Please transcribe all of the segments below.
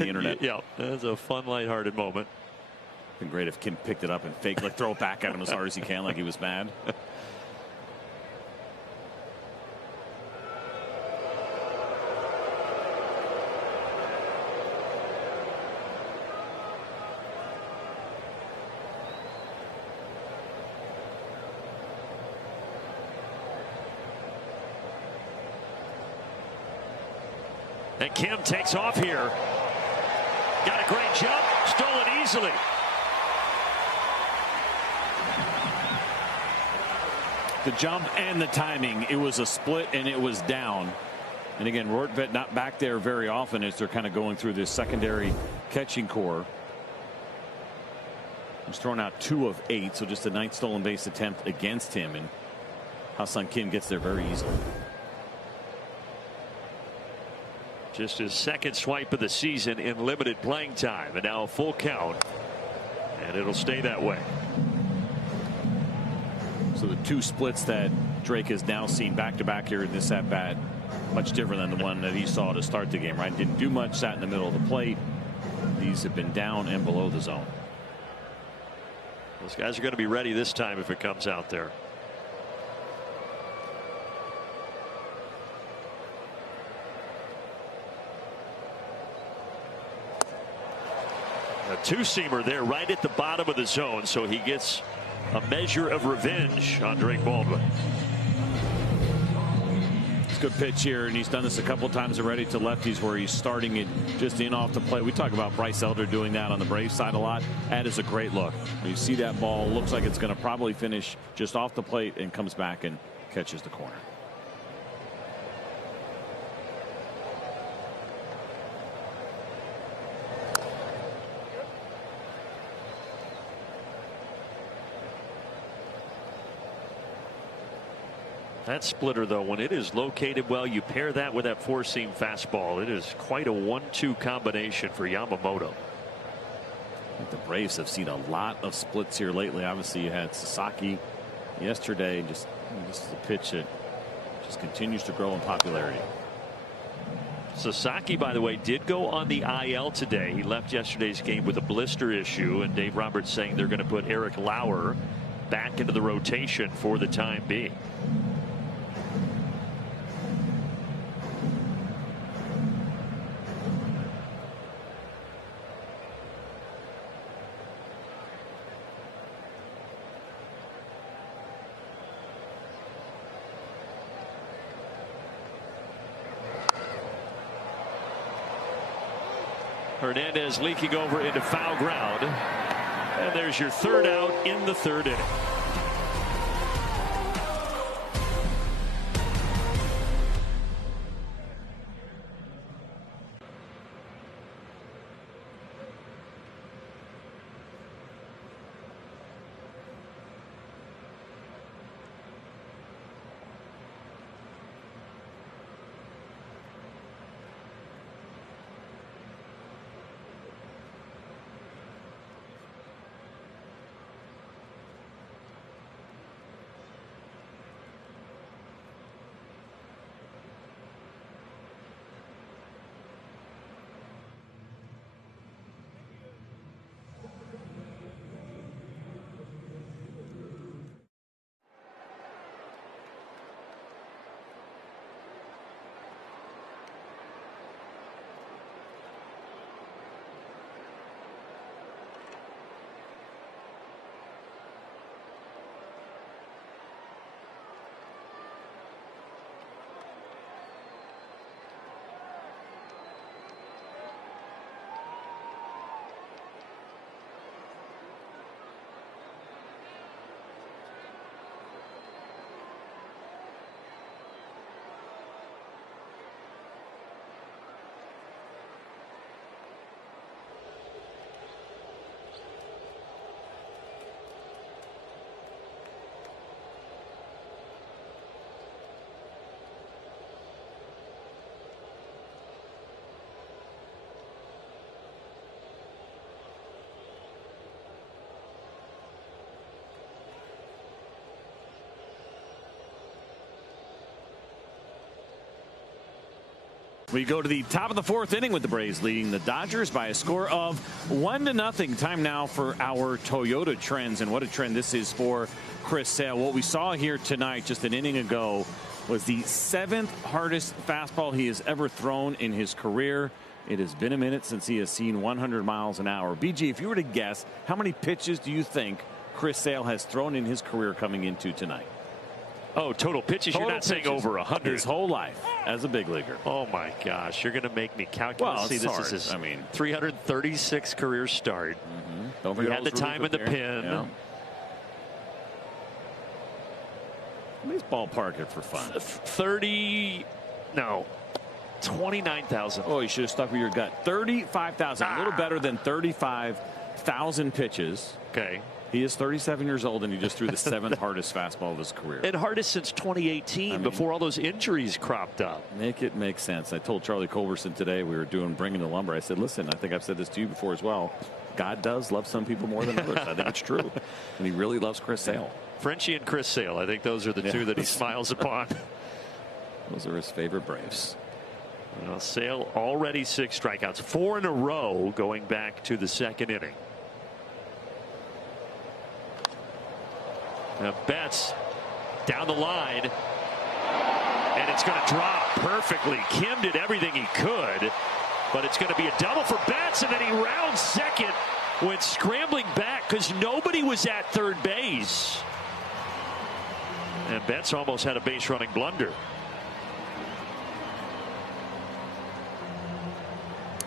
the internet. Yeah, that's a fun, lighthearted moment. Been great if Kim picked it up and fake, like throw it back at him as hard as he can, like he was mad. And Kim takes off here. Got a great jump, stole it easily. The jump and the timing, it was a split and it was down. And again, Rortvedt not back there very often as they're kind of going through this secondary catching core. He's thrown out 2 of 8, so just a 9th stolen base attempt against him, and Ha-Seong Kim gets there very easily. Just his 2nd swipe of the season in limited playing time, and now a full count, and it'll stay that way. So the 2 splits that Drake has now seen back-to-back here in this at-bat, much different than the one that he saw to start the game, right? Didn't do much, sat in the middle of the plate. These have been down and below the zone. Those guys are going to be ready this time if it comes out there. A 2-seamer there right at the bottom of the zone, so he gets a measure of revenge on Drake Baldwin. It's a good pitch here, and he's done this a couple times already to lefties where he's starting it just in off the plate. We talk about Bryce Elder doing that on the Braves side a lot. That is a great look. You see that ball, looks like it's going to probably finish just off the plate and comes back and catches the corner. That splitter, though, when it is located well, you pair that with that 4-seam fastball. It is quite a 1-2 combination for Yamamoto. I think the Braves have seen a lot of splits here lately. Obviously, you had Sasaki yesterday. Just a pitch that just continues to grow in popularity. Sasaki, by the way, did go on the IL today. He left yesterday's game with a blister issue, and Dave Roberts saying they're going to put Eric Lauer back into the rotation for the time being. Hernandez leaking over into foul ground, and there's your 3rd out in the 3rd inning. We go to the top of the 4th inning with the Braves leading the Dodgers by a score of 1-0. Time now for our Toyota trends, and what a trend this is for Chris Sale. What we saw here tonight just an inning ago was the 7th hardest fastball he has ever thrown in his career. It has been a minute since he has seen 100 miles an hour. BG, if you were to guess, how many pitches do you think Chris Sale has thrown in his career coming into tonight? Oh, total pitches. You're not saying over 100. His whole life as a big leaguer. Oh my gosh, you're going to make me calculate. Well, see, this hard. is his 336 career start. Don't he had the time in the pen. Yeah. Let's ballpark it for fun. 29,000. Oh, you should have stuck with your gut. 35,000. A little better than 35,000 pitches. Okay. He is 37 years old, and he just threw the 7th hardest fastball of his career. And hardest since 2018, before all those injuries cropped up. Make it make sense. I told Charlie Culberson today, we were doing Bringing the Lumber. I said, listen, I think I've said this to you before as well. God does love some people more than others. I think it's true. And he really loves Chris Sale. Frenchie and Chris Sale. I think those are the two that he smiles upon. Those are his favorite Braves. Well, Sale already 6 strikeouts, 4 in a row going back to the 2nd inning. Now Betts down the line, and it's going to drop perfectly. Kim did everything he could, but it's going to be a double for Betts, and then he rounds second, went scrambling back because nobody was at third base. And Betts almost had a base running blunder.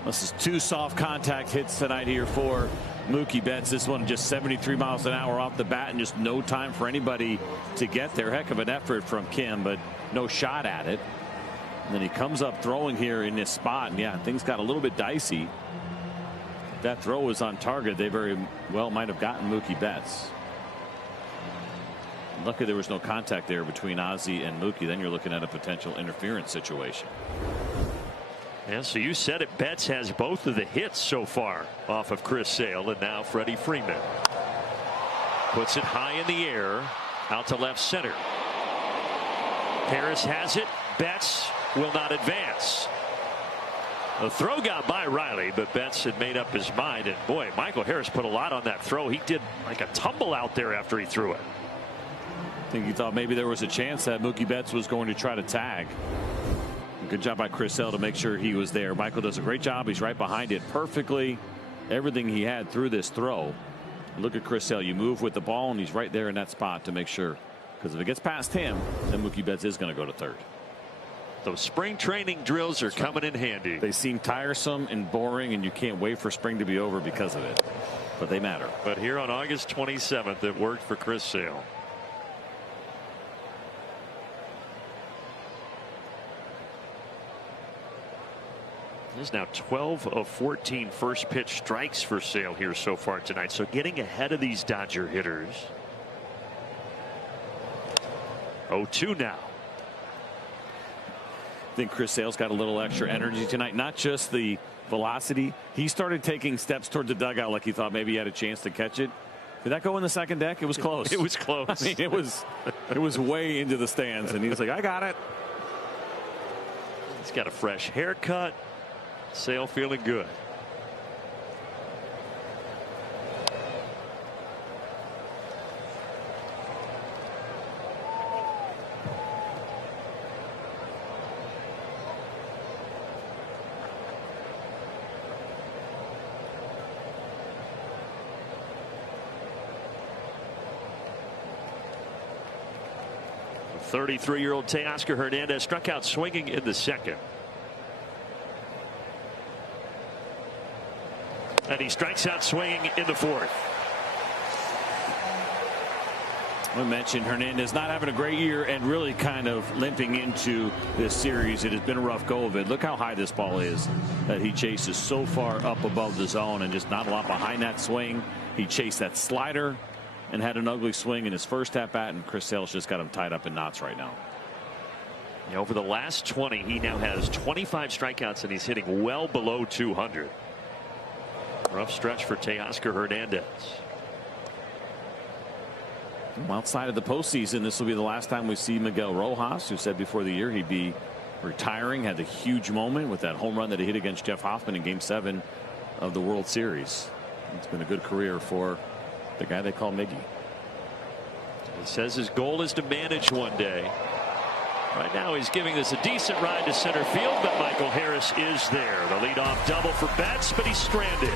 This is 2 soft contact hits tonight here for Mookie Betts. This one just 73 miles an hour off the bat and just no time for anybody to get there. Heck of an effort from Kim, but no shot at it. And then he comes up throwing here in this spot, and yeah, things got a little bit dicey. If that throw was on target, they very well might have gotten Mookie Betts. Luckily there was no contact there between Ozzie and Mookie. Then you're looking at a potential interference situation. Yeah, so you said it. Betts has both of the hits so far off of Chris Sale, and now Freddie Freeman puts it high in the air out to left center. Harris has it. Betts will not advance. The throw got by Riley, but Betts had made up his mind, and boy, Michael Harris put a lot on that throw. He did like a tumble out there after he threw it. I think he thought maybe there was a chance that Mookie Betts was going to try to tag. Good job by Chris Sale to make sure he was there. Michael does a great job. He's right behind it perfectly. Everything he had through this throw. Look at Chris Sale. You move with the ball, and he's right there in that spot to make sure. Because if it gets past him, then Mookie Betts is going to go to third. Those spring training drills are coming in handy. They seem tiresome and boring, and you can't wait for spring to be over because of it. But they matter. But here on August 27th, it worked for Chris Sale. There's now 12 of 14 first pitch strikes for Sale here so far tonight. So getting ahead of these Dodger hitters. 0-2 now. I think Chris Sale's got a little extra energy tonight. Not just the velocity. He started taking steps toward the dugout like he thought maybe he had a chance to catch it. Did that go in the second deck? It was close. It was close. I mean, it was way into the stands, and he was like, I got it. He's got a fresh haircut. Sale feeling good. The 33-year-old Teoscar Hernandez struck out swinging in the 2nd. And he strikes out swinging in the 4th. I mentioned Hernandez not having a great year and really kind of limping into this series. It has been a rough go of it. Look how high this ball is that he chases so far up above the zone, and just not a lot behind that swing. He chased that slider and had an ugly swing in his first at bat, and Chris Sale's just got him tied up in knots right now. Yeah, over the last 20, he now has 25 strikeouts, and he's hitting well below 200. Rough stretch for Teoscar Hernandez. Outside of the postseason, this will be the last time we see Miguel Rojas, who said before the year he'd be retiring, had the huge moment with that home run that he hit against Jeff Hoffman in Game 7 of the World Series. It's been a good career for the guy they call Miggy. He says his goal is to manage one day. Right now he's giving this a decent ride to center field, but Michael Harris is there. The leadoff double for Betts, but he's stranded.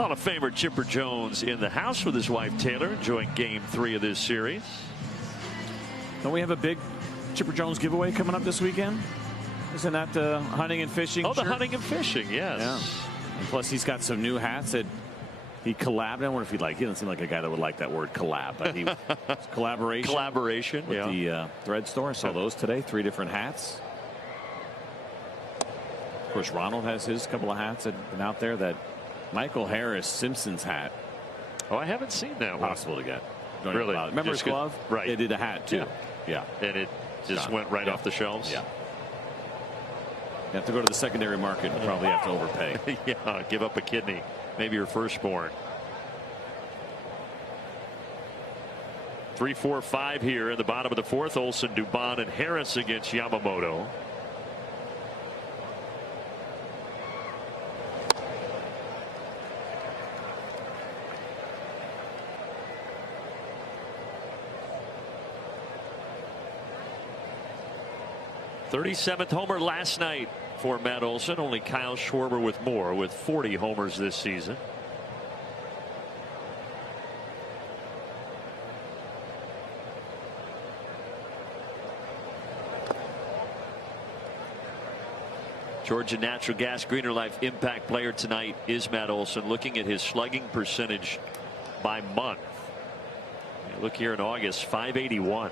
Hall of Famer Chipper Jones in the house with his wife Taylor, enjoying Game 3 of this series. Don't we have a big Chipper Jones giveaway coming up this weekend? Isn't that the hunting and fishing? Oh, the shirt? hunting and fishing, yes. Yeah. And plus, he's got some new hats that he collabed. I wonder if he doesn't seem like a guy that would like that word collab, but he collaboration with the thread store. I saw those today. 3 different hats. Of course, Ronald has his couple of hats that have been out there. That Michael Harris Simpson's hat. Oh, I haven't seen that one. Possible to get. Really? Remember his glove? Right. They did a hat too. Yeah. And it just went right off the shelves. Yeah. You have to go to the secondary market and probably have to overpay. Yeah, give up a kidney. Maybe your firstborn. 3-4-5 here in the bottom of the 4th. Olsen, Dubon, and Harris against Yamamoto. .37th homer last night for Matt Olson. Only Kyle Schwarber with more, with 40 homers this season. Georgia Natural Gas Greener Life Impact Player tonight is Matt Olson. Looking at his slugging percentage by month. Look here in August, .581.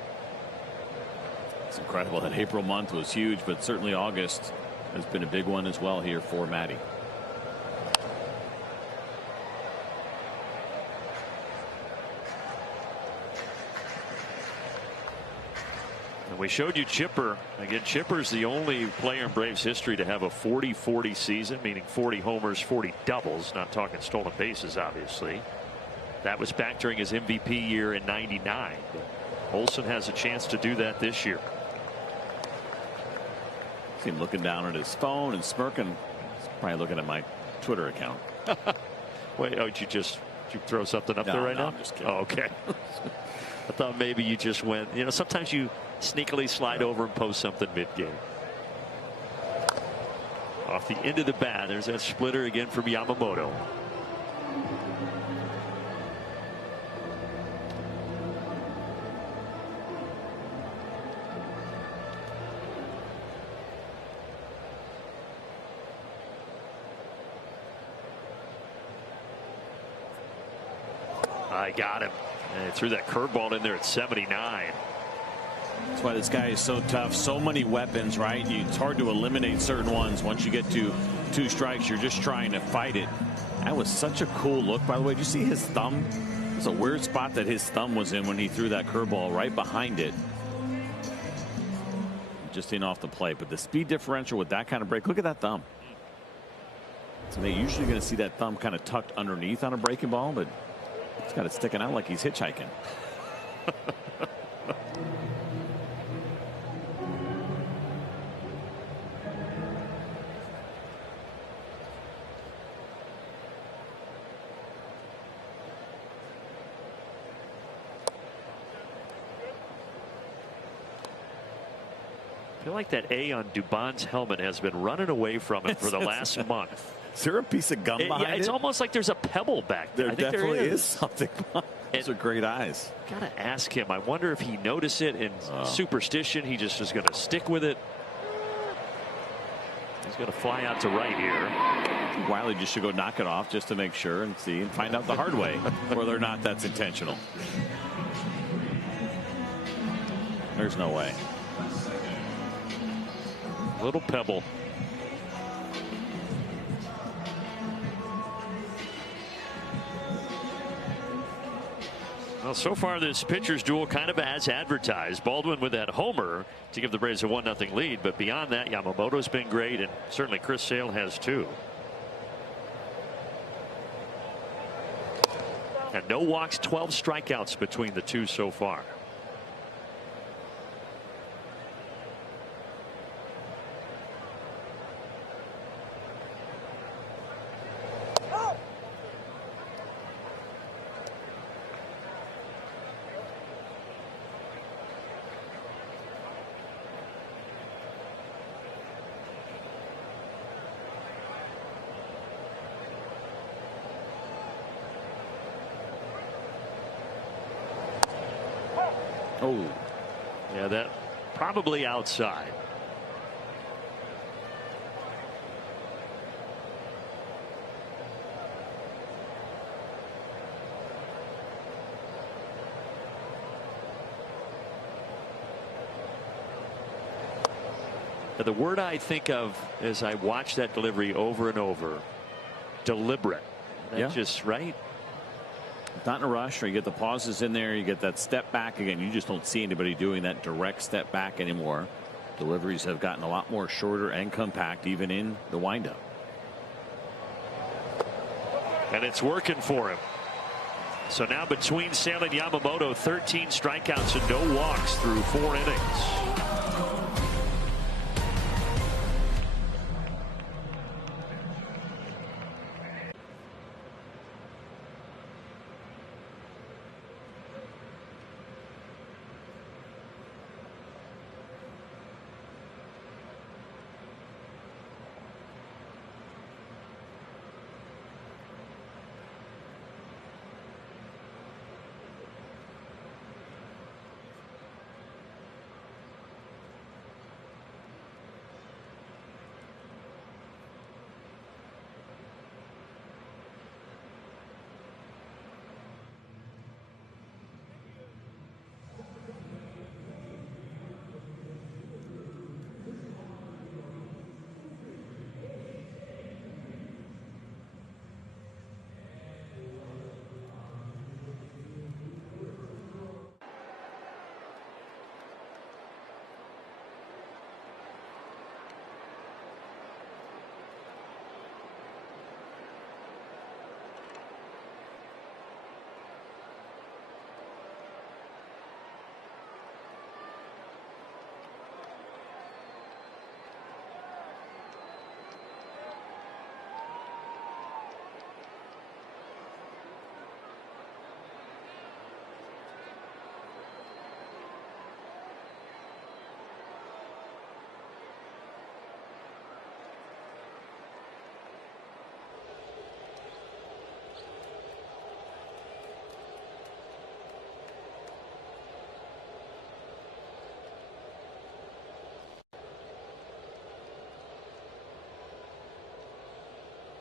It's incredible. That April month was huge, but certainly August has been a big one as well here for Matty. And we showed you Chipper. Again, Chipper's the only player in Braves history to have a 40-40 season, meaning 40 homers, 40 doubles. Not talking stolen bases, obviously. That was back during his MVP year in '99. Olson has a chance to do that this year. See him looking down at his phone and smirking. He's probably looking at my Twitter account. Wait, did you throw something up there right now? I'm just kidding. Oh, okay. I thought maybe you just went, sometimes you sneakily slide over and post something mid-game. Off the end of the bat, there's that splitter again from Yamamoto. I got him. And he threw that curveball in there at 79. That's why this guy is so tough. So many weapons, right? It's hard to eliminate certain ones. Once you get to 2 strikes, you're just trying to fight it. That was such a cool look, by the way. Did you see his thumb? It's a weird spot that his thumb was in when he threw that curveball, right behind it. Just in off the plate. But the speed differential with that kind of break, look at that thumb. So they're usually going to see that thumb kind of tucked underneath on a breaking ball, but it's got it sticking out like he's hitchhiking. I feel like that A on Dubon's helmet has been running away from him for the last month. Is there a piece of gum behind it? Yeah, it's almost like there's a pebble back there. There definitely is something. Those are great eyes. Gotta ask him. I wonder if he noticed it in superstition. He just is going to stick with it. He's going to fly out to right here. Wiley just should go knock it off just to make sure and see and find out the hard way whether or not that's intentional. There's no way. Little pebble. Well, so far this pitcher's duel kind of as advertised. Baldwin with that homer to give the Braves a 1-0 lead, but beyond that, Yamamoto's been great, and certainly Chris Sale has too. And no walks, 12 strikeouts between the two so far. Oh, yeah, that probably outside. The word I think of as I watch that delivery over and over, deliberate. That's just right. Not in a rush, or you get the pauses in there, you get that step back again. You just don't see anybody doing that direct step back anymore. Deliveries have gotten a lot more shorter and compact, even in the windup. And it's working for him. So now between Sale and Yamamoto, 13 strikeouts and no walks through 4 innings.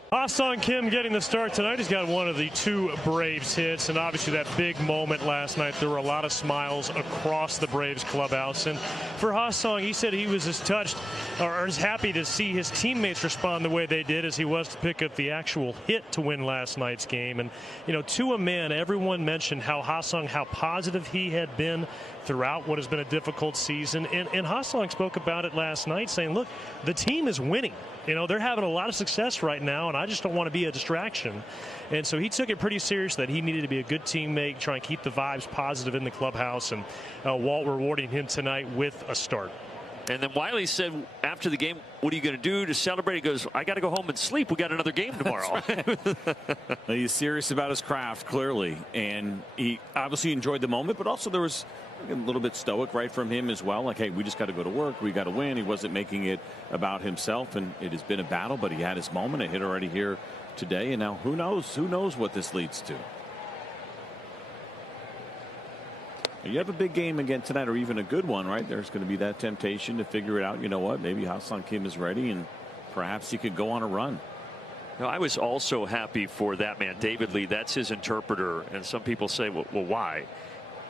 Ha-Seong Kim getting the start tonight. He's got one of the 2 Braves hits, and obviously that big moment last night. There were a lot of smiles across the Braves clubhouse. And for Ha-Seong, he said he was as touched or as happy to see his teammates respond the way they did as he was to pick up the actual hit to win last night's game. And, you know, to a man, everyone mentioned how Ha-Seong, how positive he had been throughout what has been a difficult season. And Ha-Seong spoke about it last night, saying, look, the team is winning. You know, they're having a lot of success right now, and I just don't want to be a distraction. And so he took it pretty serious that he needed to be a good teammate, try and keep the vibes positive in the clubhouse, and Walt rewarding him tonight with a start. And then Wiley said after the game, what are you going to do to celebrate? He goes, I got to go home and sleep. We got another game tomorrow. He's serious about his craft, clearly. And he obviously enjoyed the moment, but also there was a little bit stoic right from him as well. Like, hey, we just got to go to work. We got to win. He wasn't making it about himself. And it has been a battle, but he had his moment. A hit already here today. And now who knows? Who knows what this leads to? You have a big game again tonight, or even a good one, right? There's going to be that temptation to figure it out. You know what? Maybe Ha-Seong Kim is ready, and perhaps he could go on a run. Now, I was also happy for that man, David Lee. That's his interpreter. And some people say, well, why?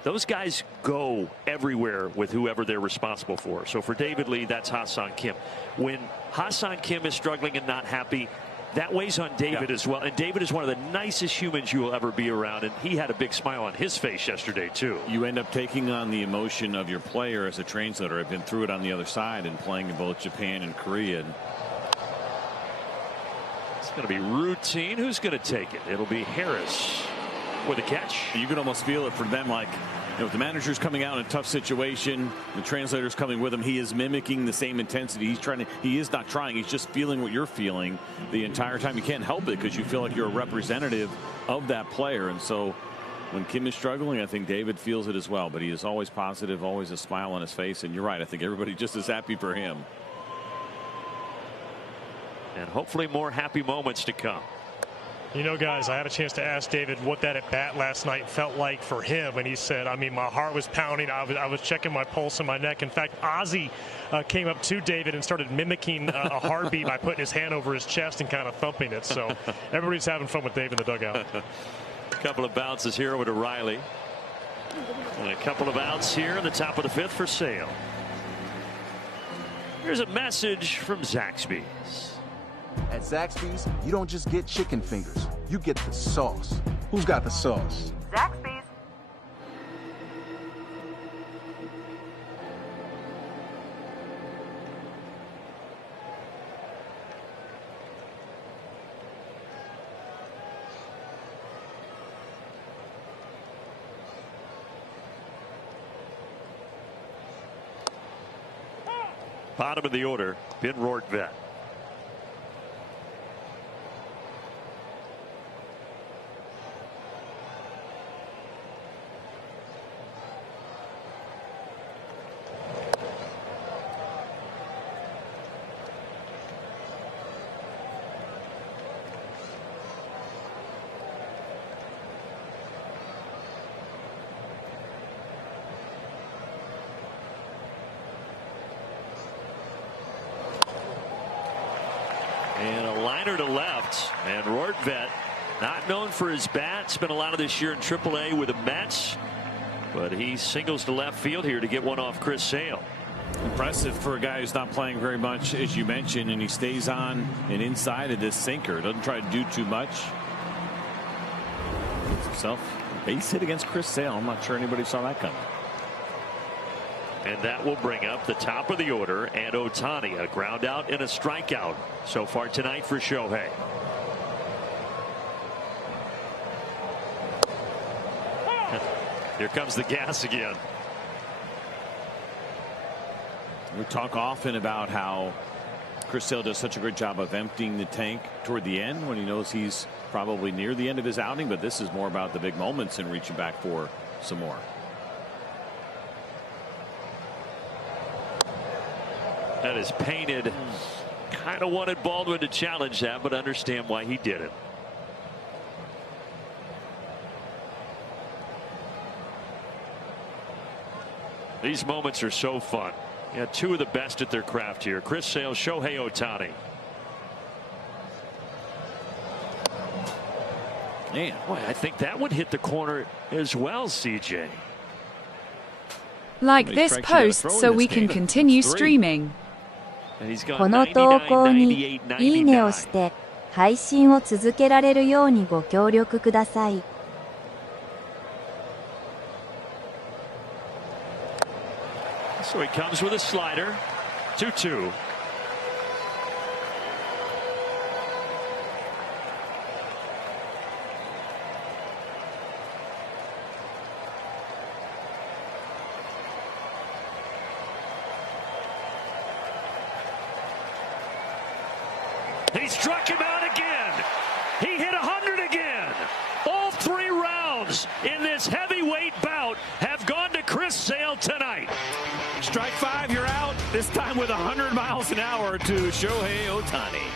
Those guys go everywhere with whoever they're responsible for. So for David Lee, that's Ha-Seong Kim. When Ha-Seong Kim is struggling and not happy, that weighs on David as well. And David is one of the nicest humans you will ever be around. And he had a big smile on his face yesterday, too. You end up taking on the emotion of your player as a translator. I've been through it on the other side and playing in both Japan and Korea. It's going to be routine. Who's going to take it? It'll be Harris with a catch. You can almost feel it for them, like, you know, if the manager's coming out in a tough situation, the translator's coming with him, he is mimicking the same intensity. He is not trying. He's just feeling what you're feeling the entire time. You can't help it because you feel like you're a representative of that player. And so when Kim is struggling, I think David feels it as well. But he is always positive, always a smile on his face. And you're right. I think everybody just is happy for him. And hopefully more happy moments to come. You know, guys, I had a chance to ask David what that at bat last night felt like for him, and he said, I mean, my heart was pounding. I was checking my pulse in my neck. In fact, Ozzie came up to David and started mimicking a heartbeat by putting his hand over his chest and kind of thumping it. So everybody's having fun with Dave in the dugout. A couple of bounces here over to Riley. And a couple of outs here in the top of the 5th for Sale. Here's a message from Zaxby's. At Zaxby's, you don't just get chicken fingers. You get the sauce. Who's got the sauce? Zaxby's. Bottom of the order, Ben Rortvedt. And a liner to left. And Rortvedt, not known for his bat, spent a lot of this year in AAA with the Mets. But he singles to left field here to get one off Chris Sale. Impressive for a guy who's not playing very much, as you mentioned, and he stays on and inside of this sinker. Doesn't try to do too much. Gets himself a base hit against Chris Sale. I'm not sure anybody saw that coming. And that will bring up the top of the order, and Ohtani, a ground out and a strikeout so far tonight for Shohei. Here comes the gas again. We talk often about how Chris Sale does such a great job of emptying the tank toward the end when he knows he's probably near the end of his outing, but this is more about the big moments and reaching back for some more. That is painted. Kind of wanted Baldwin to challenge that, but understand why he did it. These moments are so fun. Yeah, two of the best at their craft here. Chris Sale, Shohei Ohtani. Man, boy, I think that would hit the corner as well, CJ. Like this post so we can continue streaming. この投稿にいいねをして配信を続けられるようにご協力ください。So he comes with a slider. 2-2. He struck him out again. He hit 100 again. All 3 rounds in this heavyweight bout have gone to Chris Sale tonight. strike 5, you're out. This time with 100 miles an hour to Shohei Ohtani.「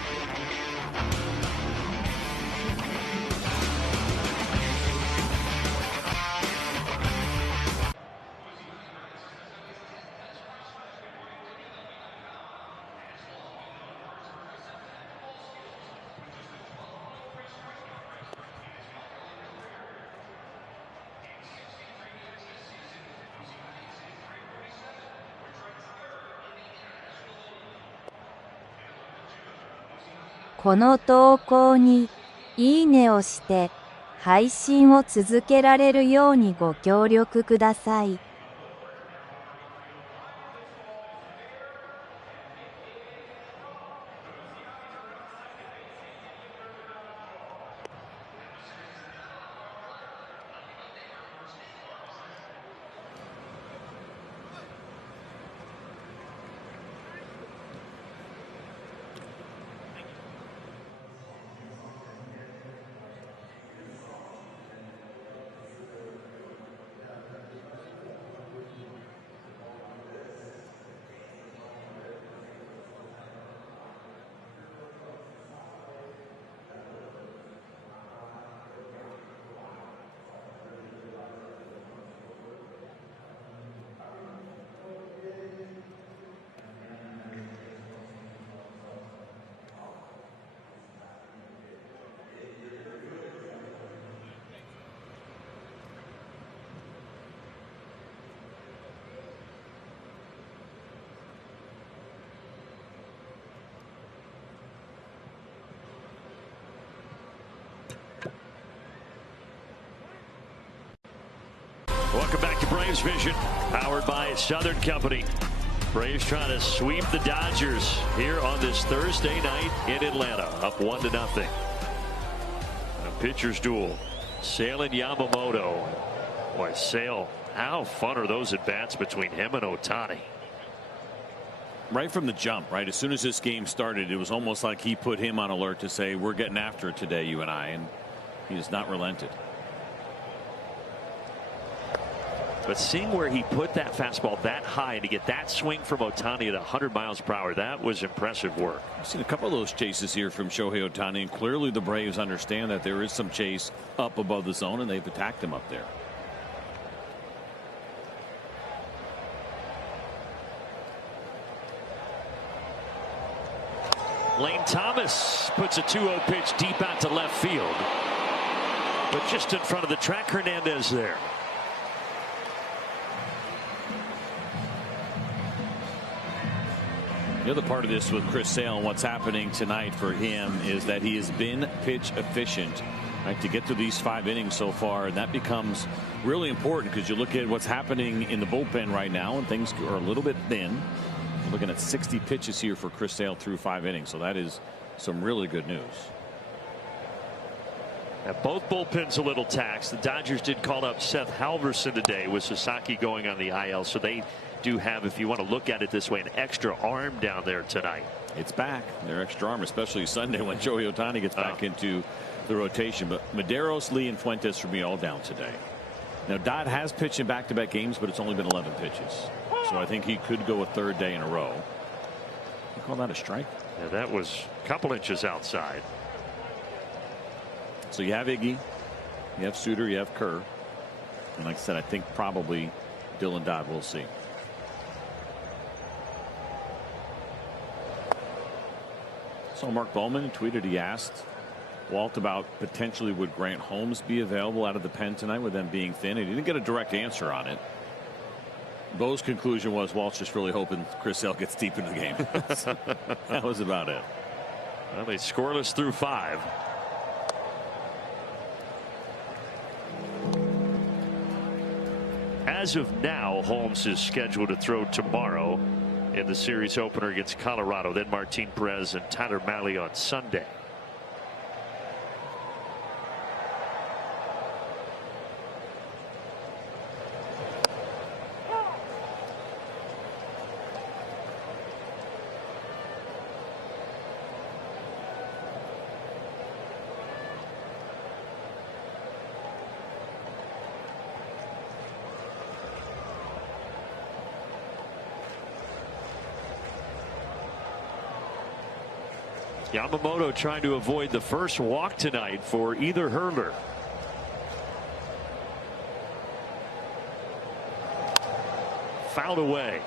この投稿にいいねをして配信を続けられるようにご協力ください。」Welcome back to Braves Vision, powered by Southern Company. Braves trying to sweep the Dodgers here on this Thursday night in Atlanta, up 1-0. A pitcher's duel. Sale and Yamamoto. Boy, Sale, how fun are those at-bats between him and Ohtani? Right from the jump, right? As soon as this game started, it was almost like he put him on alert to say, we're getting after it today, you and I, and he has not relented. But seeing where he put that fastball that high and to get that swing from Ohtani at 100 miles per hour, that was impressive work. I've seen a couple of those chases here from Shohei Ohtani, and clearly the Braves understand that there is some chase up above the zone, and they've attacked him up there. Lane Thomas puts a 2-0 pitch deep out to left field, but just in front of the track. Hernandez there. The other part of this with Chris Sale and what's happening tonight for him is that he has been pitch efficient, right, to get through these 5 innings so far, and that becomes really important because you look at what's happening in the bullpen right now and things are a little bit thin. We're looking at 60 pitches here for Chris Sale through 5 innings, so that is some really good news. Now, both bullpens a little taxed. The Dodgers did call up Seth Halverson today with Sasaki going on the IL, so they do have, if you want to look at it this way, an extra arm down there tonight. It's back, their extra arm, especially Sunday when Shohei Ohtani gets back into the rotation. But Medeiros, Lee, and Fuentes for me all down today. Now Dodd has pitched in back-to-back games, but it's only been 11 pitches, so I think he could go a 3rd day in a row. You call that a strike? Yeah, that was a couple inches outside. So you have Iggy, you have Suter, you have Kerr, and like I said, I think probably Dylan Dodd. We'll see. So Mark Bowman tweeted, he asked Walt about potentially would Grant Holmes be available out of the pen tonight with them being thin, and he didn't get a direct answer on it. Bo's conclusion was Walt's just really hoping Chris Sale gets deep into the game. That was about it. Well, they scoreless through 5. As of now, Holmes is scheduled to throw tomorrow in the series opener against Colorado. Then Martin Perez and Tyler Mahle on Sunday. Yamamoto trying to avoid the first walk tonight for either hurler. Fouled away.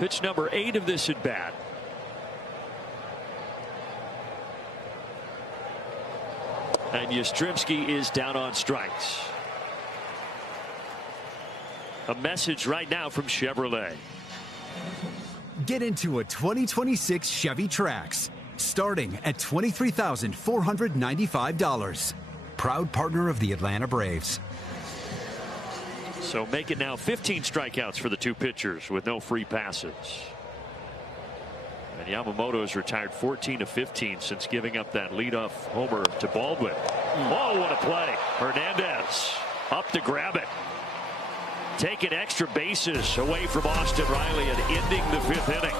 Pitch number 8 of this at bat. And Yastrzemski is down on strikes. A message right now from Chevrolet. Get into a 2026 Chevy Trax, starting at $23,495. Proud partner of the Atlanta Braves. So make it now 15 strikeouts for the two pitchers with no free passes. And Yamamoto has retired 14 of 15 since giving up that leadoff homer to Baldwin. Oh, what a play. Hernandez up to grab it. Taking extra bases away from Austin Riley and ending the 5th inning.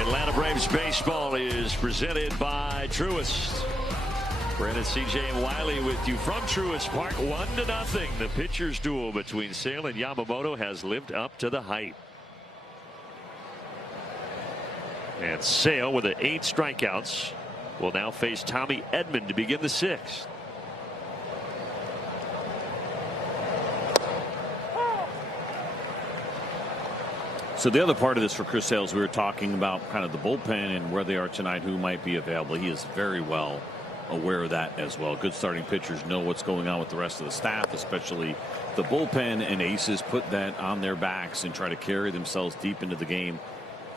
Atlanta Braves baseball is presented by Truist. Brandon, CJ, and Wiley with you from Truist Park. 1-0. The pitchers duel between Sale and Yamamoto has lived up to the hype. And Sale with 8 strikeouts will now face Tommy Edman to begin the 6th. So the other part of this for Chris Sale, we were talking about kind of the bullpen and where they are tonight, who might be available. He is very well aware of that as well. Good starting pitchers know what's going on with the rest of the staff, especially the bullpen, and aces put that on their backs and try to carry themselves deep into the game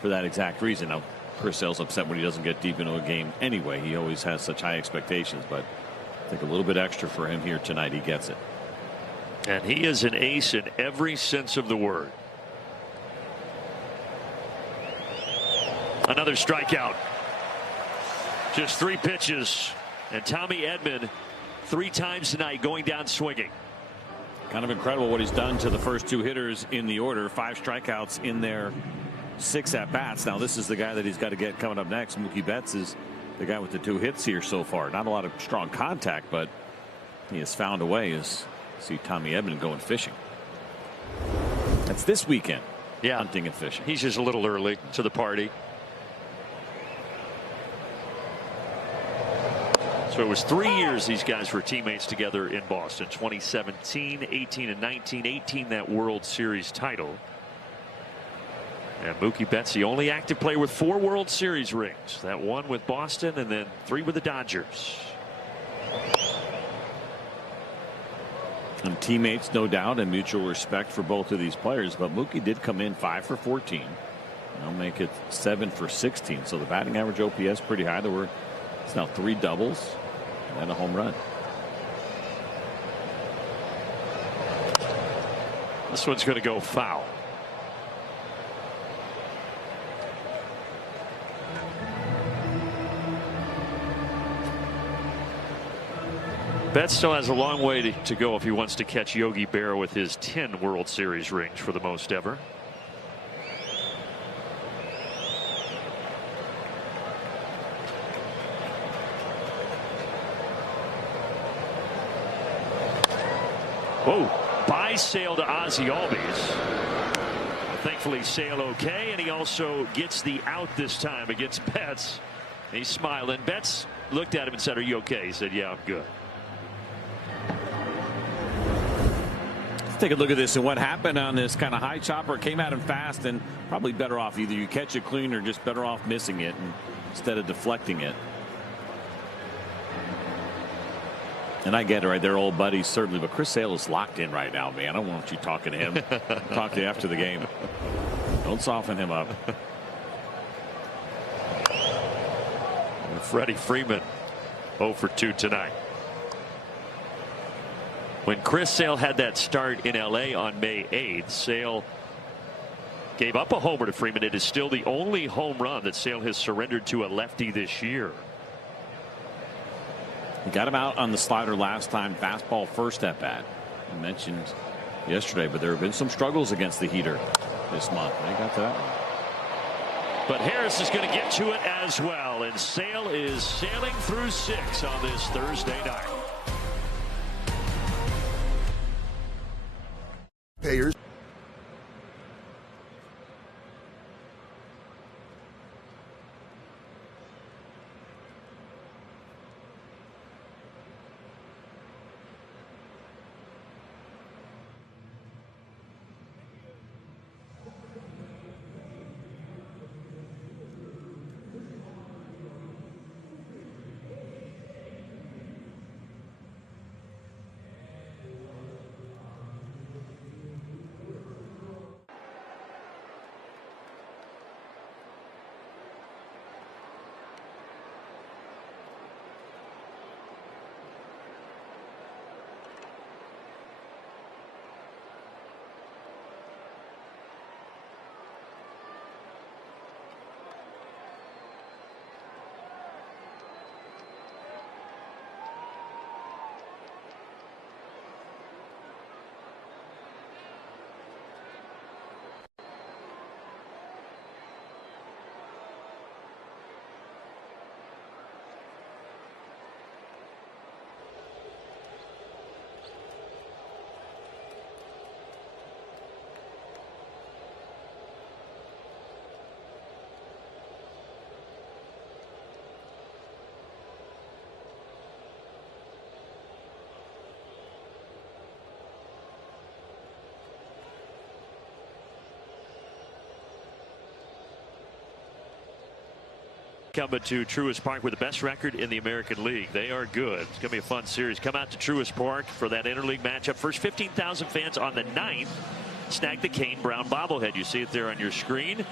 for that exact reason. Now, Chris Sale's upset when he doesn't get deep into a game anyway. He always has such high expectations, but I think a little bit extra for him here tonight. He gets it. And he is an ace in every sense of the word. Another strikeout. Just 3 pitches. And Tommy Edman 3 times tonight going down swinging. Kind of incredible what he's done to the first 2 hitters in the order. 5 strikeouts in their 6 at bats. Now this is the guy that he's got to get coming up next. Mookie Betts is the guy with the 2 hits here so far. Not a lot of strong contact, but he has found a way. As see Tommy Edman going fishing. That's this weekend. Yeah, hunting and fishing. He's just a little early to the party. So it was 3 years these guys were teammates together in Boston. 2017, 18 and 19, 18 that World Series title. And Mookie Betts, the only active player with 4 World Series rings. That 1 with Boston and then 3 with the Dodgers. And teammates, no doubt, and mutual respect for both of these players. But Mookie did come in 5 for 14. I'll make it 7 for 16. So the batting average OPS pretty high. It's now 3 doubles and a home run. This one's going to go foul. Betts still has a long way to go if he wants to catch Yogi Berra with his 10 World Series rings for the most ever. Whoa, by Sale to Ozzie Albies. Thankfully Sale okay, and he also gets the out this time against Betts. He's smiling. Betts looked at him and said, "Are you okay?" He said, "Yeah, I'm good." Let's take a look at this and what happened on this kind of high chopper. It came at him fast, and probably better off either you catch it clean or just better off missing it instead of deflecting it. And I get it, right? They're old buddies, certainly, but Chris Sale is locked in right now, man. I don't want you talking to him. Talk to you after the game. Don't soften him up. Freddie Freeman 0 for 2 tonight. When Chris Sale had that start in LA on May 8th, Sale gave up a homer to Freeman. It is still the only home run that Sale has surrendered to a lefty this year. He got him out on the slider last time. Fastball first at bat. I mentioned yesterday, but there have been some struggles against the heater this month. They got to that one. But Harris is going to get to it as well, and Sale is sailing through 6 on this Thursday night. Payers. Coming to Truist Park with the best record in the American League. They are good. It's going to be a fun series. Come out to Truist Park for that interleague matchup. First 15,000 fans on the 9th snag the Kane Brown bobblehead. You see it there on your screen.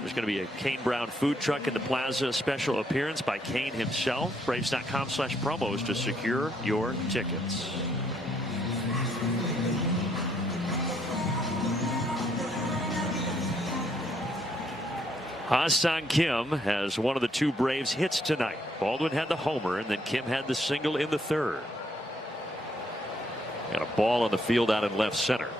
There's going to be a Kane Brown food truck in the plaza. Special appearance by Kane himself. Braves.com/promos to secure your tickets. Ha-Seong Kim has one of the 2 Braves hits tonight. Baldwin had the homer, and then Kim had the single in the 3rd. Got a ball on the field out in left center.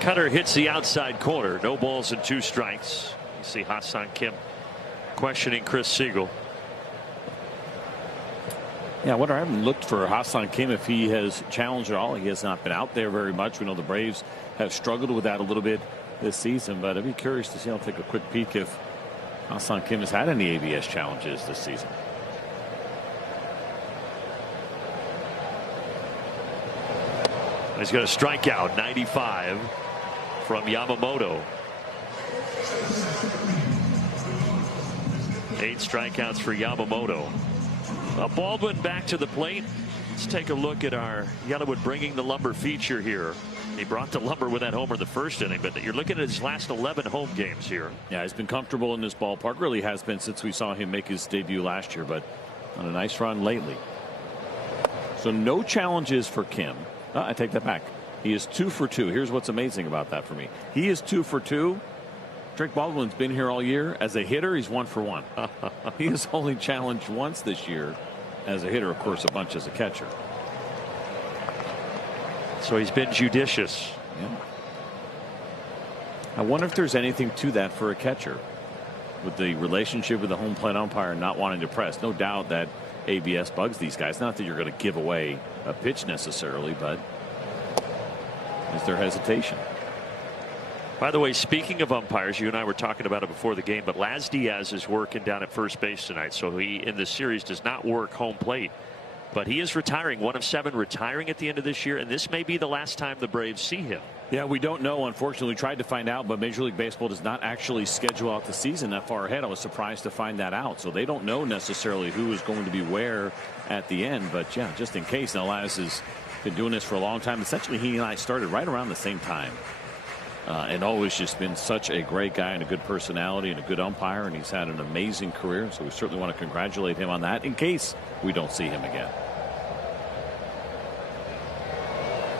Cutter hits the outside corner. No balls and 2 strikes. You see Ha-Seong Kim questioning Chris Siegel. Yeah, I haven't looked for Ha-Seong Kim if he has challenged at all. He has not been out there very much. We know the Braves have struggled with that a little bit this season, but I'd be curious to see. I'll take a quick peek if Ha-Seong Kim has had any ABS challenges this season. He's got a strikeout, 95 from Yamamoto. 8 strikeouts for Yamamoto. Baldwin back to the plate. Let's take a look at our Yellowwood bringing the lumber feature here. He brought the lumber with that homer in the 1st inning, but you're looking at his last 11 home games here. Yeah, he's been comfortable in this ballpark. Really has been since we saw him make his debut last year, but on a nice run lately. So no challenges for Kim. I take that back. He is 2 for 2. Here's what's amazing about that for me. He is 2 for 2. Drake Baldwin's been here all year. As a hitter, he's 1 for 1. He has only challenged once this year as a hitter, of course, a bunch as a catcher. So he's been judicious. Yeah. I wonder if there's anything to that for a catcher with the relationship with the home plate umpire not wanting to press. No doubt that ABS bugs these guys. Not that you're going to give away a pitch necessarily, but is there hesitation? By the way, speaking of umpires, you and I were talking about it before the game, but Laz Diaz is working down at first base tonight, so he in this series does not work home plate, but he is retiring. 1 of 7 retiring at the end of this year, and this may be the last time the Braves see him. Yeah, we don't know. Unfortunately, we tried to find out, but Major League Baseball does not actually schedule out the season that far ahead. I was surprised to find that out. So they don't know necessarily who is going to be where at the end. But yeah, just in case. Now, Laz has been doing this for a long time. Essentially, he and I started right around the same time. And always just been such a great guy and a good personality and a good umpire. And he's had an amazing career. So we certainly want to congratulate him on that in case we don't see him again.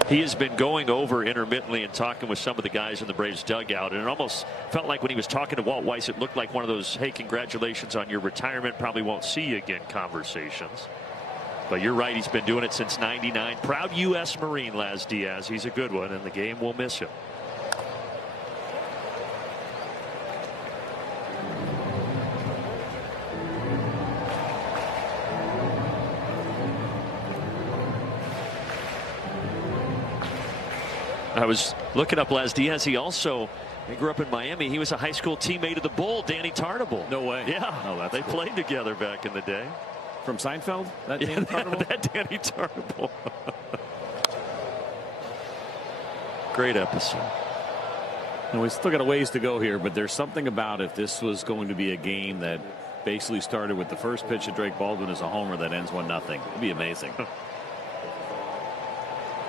He has been going over intermittently and talking with some of the guys in the Braves dugout, and it almost felt like when he was talking to Walt Weiss, it looked like one of those, hey, congratulations on your retirement, probably won't see you again conversations. But you're right, he's been doing it since '99. Proud U.S. Marine, Laz Diaz. He's a good one, and the game will miss him. I was looking up Laz Diaz. He grew up in Miami. He was a high school teammate of the Bull, Danny Tartable. No way. Yeah. Oh, they cool. Played together back in the day. From Seinfeld? That Danny Tartable? That Danny Tartable. Great episode. And we still got a ways to go here, but there's something about if this was going to be a game that basically started with the first pitch of Drake Baldwin as a homer that ends 1-0. It'd be amazing.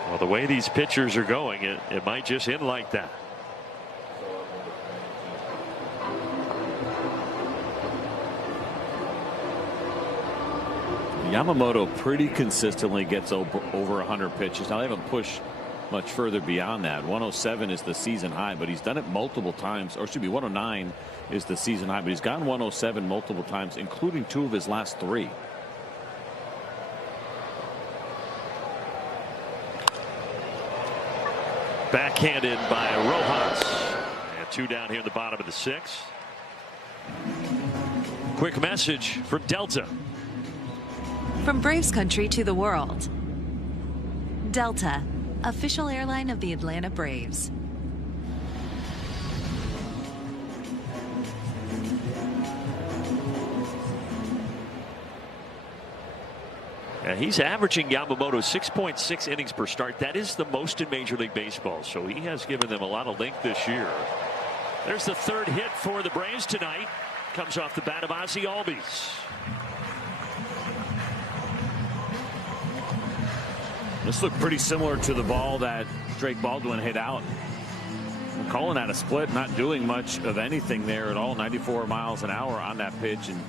Well, the way these pitchers are going, it might just end like that. Yamamoto pretty consistently gets over 100 pitches. Now, they haven't pushed much further beyond that. 107 is the season high, but he's done it multiple times. Or excuse me, 109 is the season high, but he's gone 107 multiple times, including 2 of his last 3. Backhanded by Rojas. 2 down here in the bottom of the 6th. Quick message from Delta. From Braves country to the world. Delta, official airline of the Atlanta Braves. He's averaging Yamamoto 6.6 innings per start. That is the most in Major League Baseball. So he has given them a lot of length this year. There's the 3rd hit for the Braves tonight. Comes off the bat of Ozzie Albies. This looked pretty similar to the ball that Drake Baldwin hit out. Calling that a split, not doing much of anything there at all. 94 miles an hour on that pitch and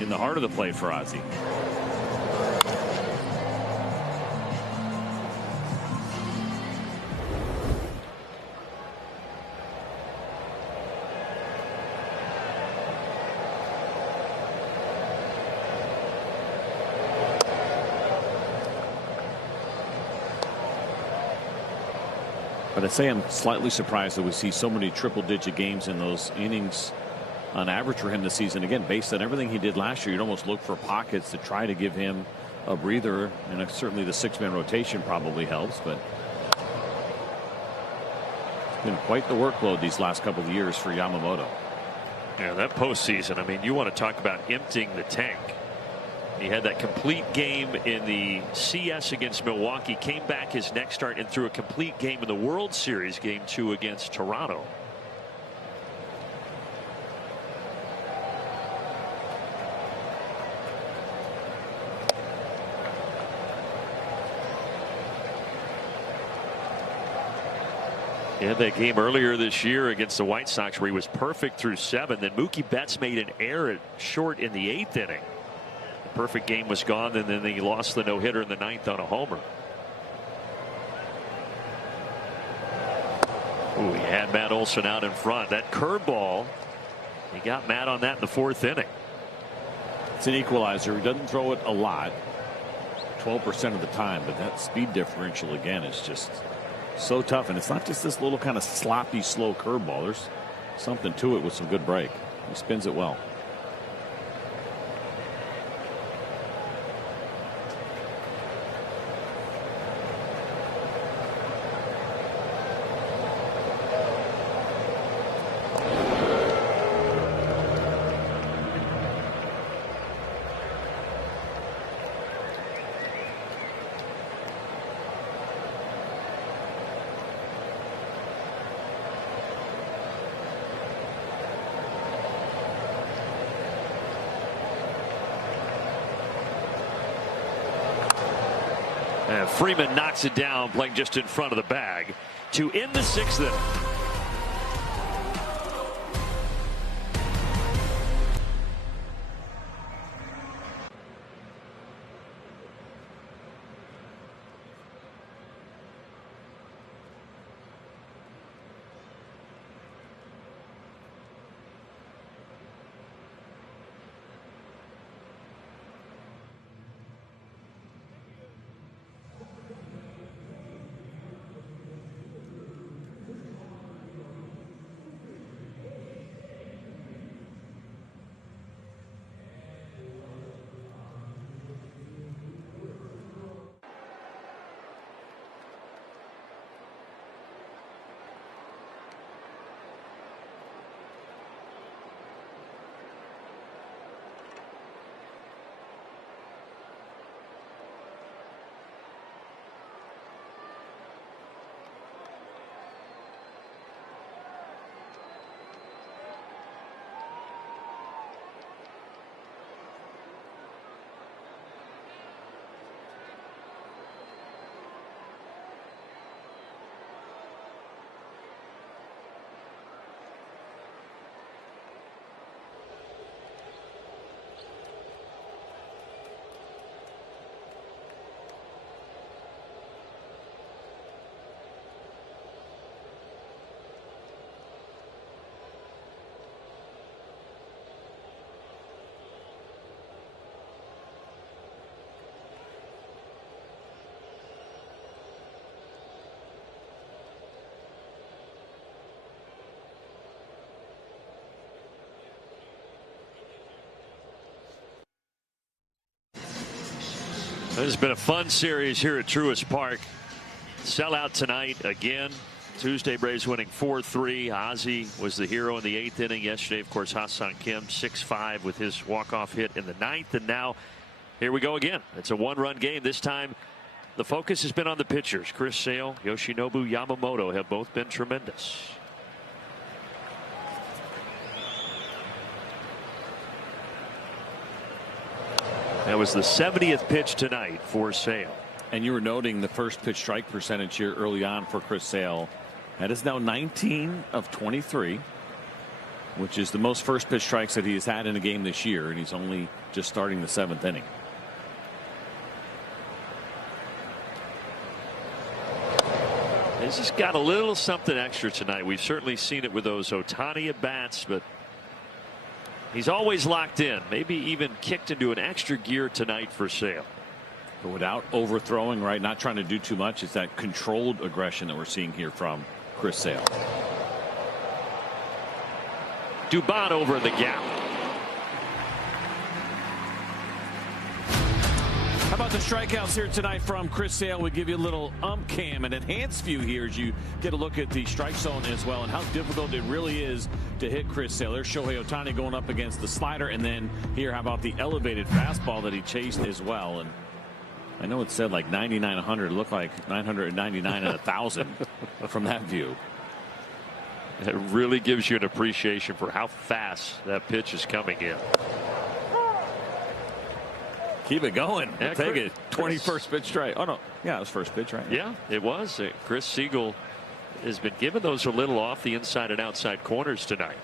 in the heart of the plate for Ozzie. But I'd say I'm slightly surprised that we see so many triple-digit games in those innings on average for him this season. Again, based on everything he did last year, you'd almost look for pockets to try to give him a breather. And certainly the 6-man rotation probably helps. But it's been quite the workload these last couple of years for Yamamoto. Yeah, that postseason, I mean, you want to talk about emptying the tank. He had that complete game in the CS against Milwaukee, came back his next start and threw a complete game in the World Series Game 2 against Toronto. He had that game earlier this year against the White Sox where he was perfect through 7. Then Mookie Betts made an error at short in the 8th inning. Perfect game was gone, and then he lost the no-hitter in the 9th on a homer. Ooh, he had Matt Olson out in front. That curveball, he got Matt on that in the 4th inning. It's an equalizer. He doesn't throw it a lot, 12% of the time, but that speed differential again is just so tough. And it's not just this little kind of sloppy, slow curveball. There's something to it with some good break. He spins it well. And Freeman knocks it down, playing just in front of the bag to end the 6th inning. This has been a fun series here at Truist Park. Sellout tonight again. Tuesday, Braves winning 4-3. Ozzie was the hero in the 8th inning. Yesterday, of course, Ha-Seong Kim 6-5 with his walk-off hit in the 9th. And now here we go again. It's a one-run game. This time the focus has been on the pitchers. Chris Sale, Yoshinobu Yamamoto have both been tremendous. That was the 70th pitch tonight for Sale. And you were noting the first pitch strike percentage here early on for Chris Sale. That is now 19 of 23, which is the most first pitch strikes that he has had in a game this year, and he's only just starting the 7th inning. He's just got a little something extra tonight. We've certainly seen it with those Ohtani at bats, but he's always locked in, maybe even kicked into an extra gear tonight for Sale. But without overthrowing, right, not trying to do too much. It's that controlled aggression that we're seeing here from Chris Sale. Dubon over the gap. How about the strikeouts here tonight from Chris Sale? We give you a little cam, an enhanced view here as you get a look at the strike zone as well and how difficult it really is to hit Chris Sale. There's Shohei Ohtani going up against the slider, and then here, how about the elevated fastball that he chased as well? And I know it said like 99-100. It looked like 999 and 1,000 from that view. It really gives you an appreciation for how fast that pitch is coming in. Keep it going. Yeah, take it. 21st pitch strike. Oh, no. Yeah, it was first pitch, right? Yeah, it was. Chris Siegel has been giving those a little off the inside and outside corners tonight.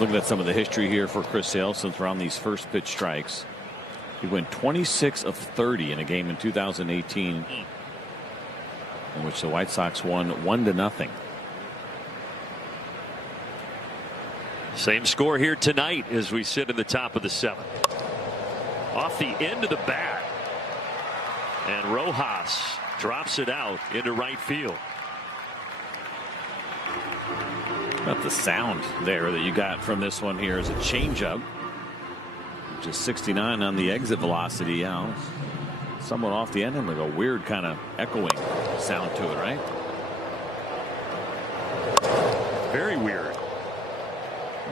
Looking at some of the history here for Chris Sale since we're on these first pitch strikes. He went 26 of 30 in a game in 2018 in which the White Sox won 1-0. Same score here tonight as we sit in the top of the 7th. Off the end of the bat, and Rojas drops it out into right field. About the sound there that you got from this one here is a changeup, just 69 on the exit velocity. Yeah, somewhat off the end and like a weird kind of echoing sound to it, right? Very weird.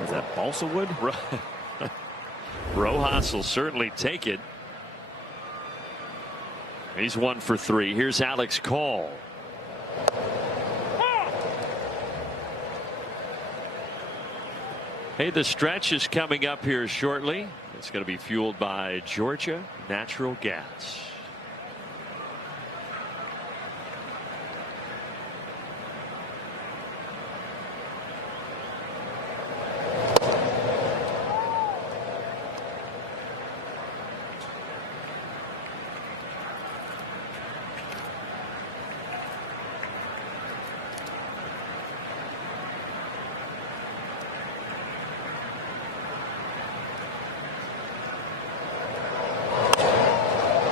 Is that balsa wood? Rojas will certainly take it. He's 1 for 3. Here's Alex Call. Hey, the stretch is coming up here shortly. It's going to be fueled by Georgia Natural Gas.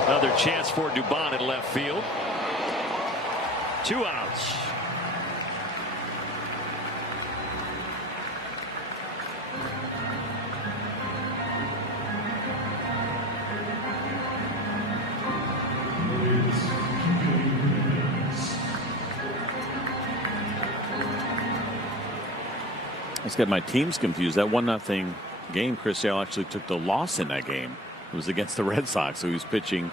Another chance for Dubon in left field. 2 outs. Let's get my teams confused. That 1-0 game, Chris Sale actually took the loss in that game. It was against the Red Sox, so he was pitching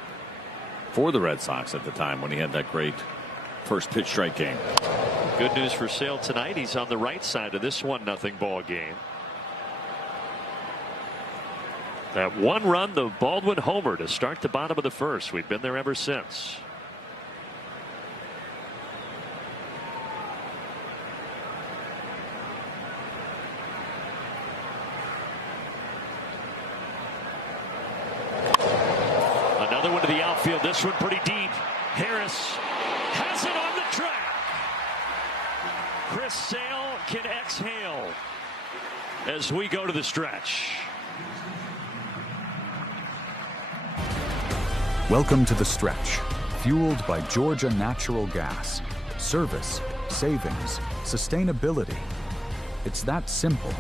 for the Red Sox at the time when he had that great first pitch strike game. Good news for Sale tonight. He's on the right side of this 1-0 ball game. That one run, the Baldwin homer to start the bottom of the 1st. We've been there ever since. one to the outfield. This one pretty deep. Harris has it on the track. Chris Sale can exhale as we go to the stretch. Welcome to the stretch, fueled by Georgia Natural Gas. Service, savings, sustainability. It's that simple.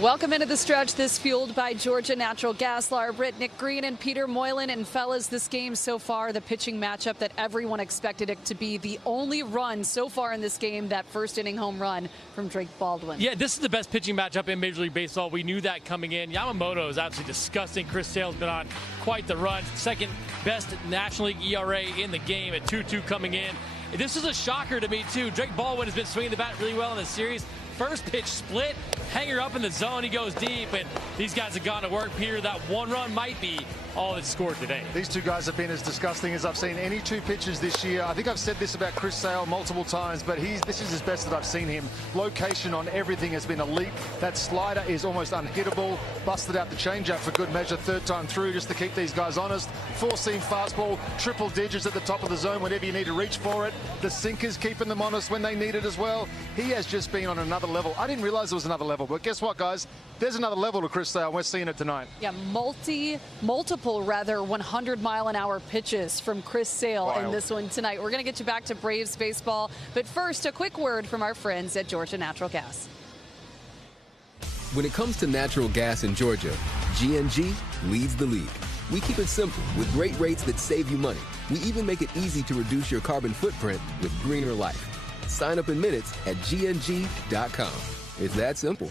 Welcome into the stretch. This fueled by Georgia Natural Gas. Laura Britt, Nick Green, and Peter Moylan. And fellas, this game so far, the pitching matchup that everyone expected it to be. The only run so far in this game, that first inning home run from Drake Baldwin. Yeah, this is the best pitching matchup in Major League Baseball. We knew that coming in. Yamamoto is absolutely disgusting. Chris Sale's been on quite the run. Second best National League ERA in the game at 2.2 coming in. This is a shocker to me, too. Drake Baldwin has been swinging the bat really well in this series. First pitch split, hanger up in the zone, he goes deep, and these guys have gone to work. Peter, that one run might be all that's scored today. These two guys have been as disgusting as I've seen any two pitchers this year. I think I've said this about Chris Sale multiple times, but this is his best that I've seen him. Location on everything has been elite. That slider is almost unhittable. Busted out the changeup for good measure, third time through, just to keep these guys honest. Four-seam fastball, triple digits at the top of the zone whenever you need to reach for it. The sinkers keeping them honest when they need it as well. He has just been on another level. I didn't realize there was another level, but guess what, guys? There's another level to Chris Sale. We're seeing it tonight. Yeah, multiple 100-mile-an-hour pitches from Chris Sale in this one tonight. We're going to get you back to Braves baseball, but first, a quick word from our friends at Georgia Natural Gas. When it comes to natural gas in Georgia, G&G leads the league. We keep it simple with great rates that save you money. We even make it easy to reduce your carbon footprint with greener life. Sign up in minutes at gng.com. It's that simple.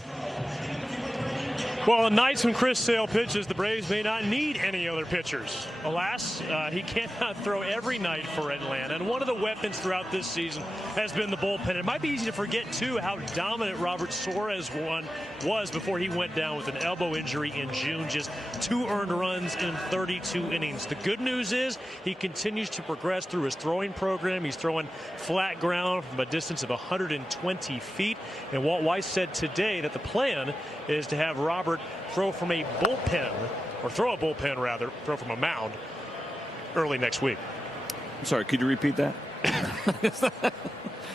Well, on nights when Chris Sale pitches, the Braves may not need any other pitchers. Alas, he cannot throw every night for Atlanta, and one of the weapons throughout this season has been the bullpen. It might be easy to forget, too, how dominant Robert Suarez was before he went down with an elbow injury in June. Just 2 earned runs in 32 innings. The good news is he continues to progress through his throwing program. He's throwing flat ground from a distance of 120 feet. And Walt Weiss said today that the plan is to have Robert throw from a bullpen, or throw from a mound early next week. I'm sorry, could you repeat that?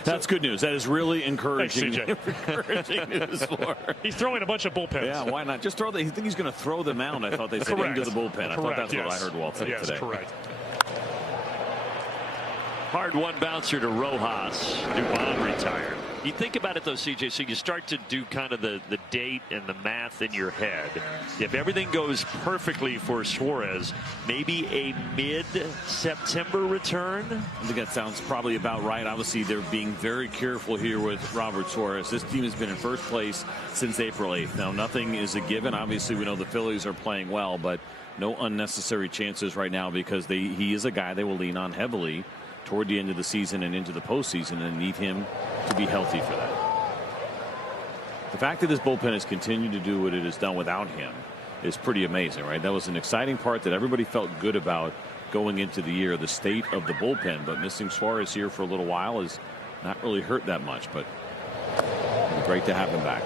That's good news. That is really encouraging. Encouraging news for. He's throwing a bunch of bullpens. Yeah, why not? Just throw the. You think he's going to throw the mound? I thought they said into the bullpen. I thought that's what I heard Walt say today. Yes, correct. Hard one bouncer to Rojas. Dubon retired. You think about it, though, CJ, so you start to do kind of the date and the math in your head. If everything goes perfectly for Suarez, maybe a mid-September return? I think that sounds probably about right. Obviously, they're being very careful here with Robert Suarez. This team has been in first place since April 8th. Now, nothing is a given. Obviously, we know the Phillies are playing well, but no unnecessary chances right now because he is a guy they will lean on heavily toward the end of the season and into the postseason, and need him to be healthy for that. The fact that his bullpen has continued to do what it has done without him is pretty amazing, right? That was an exciting part that everybody felt good about going into the year, the state of the bullpen, but missing Suarez here for a little while has not really hurt that much, but it'd be great to have him back.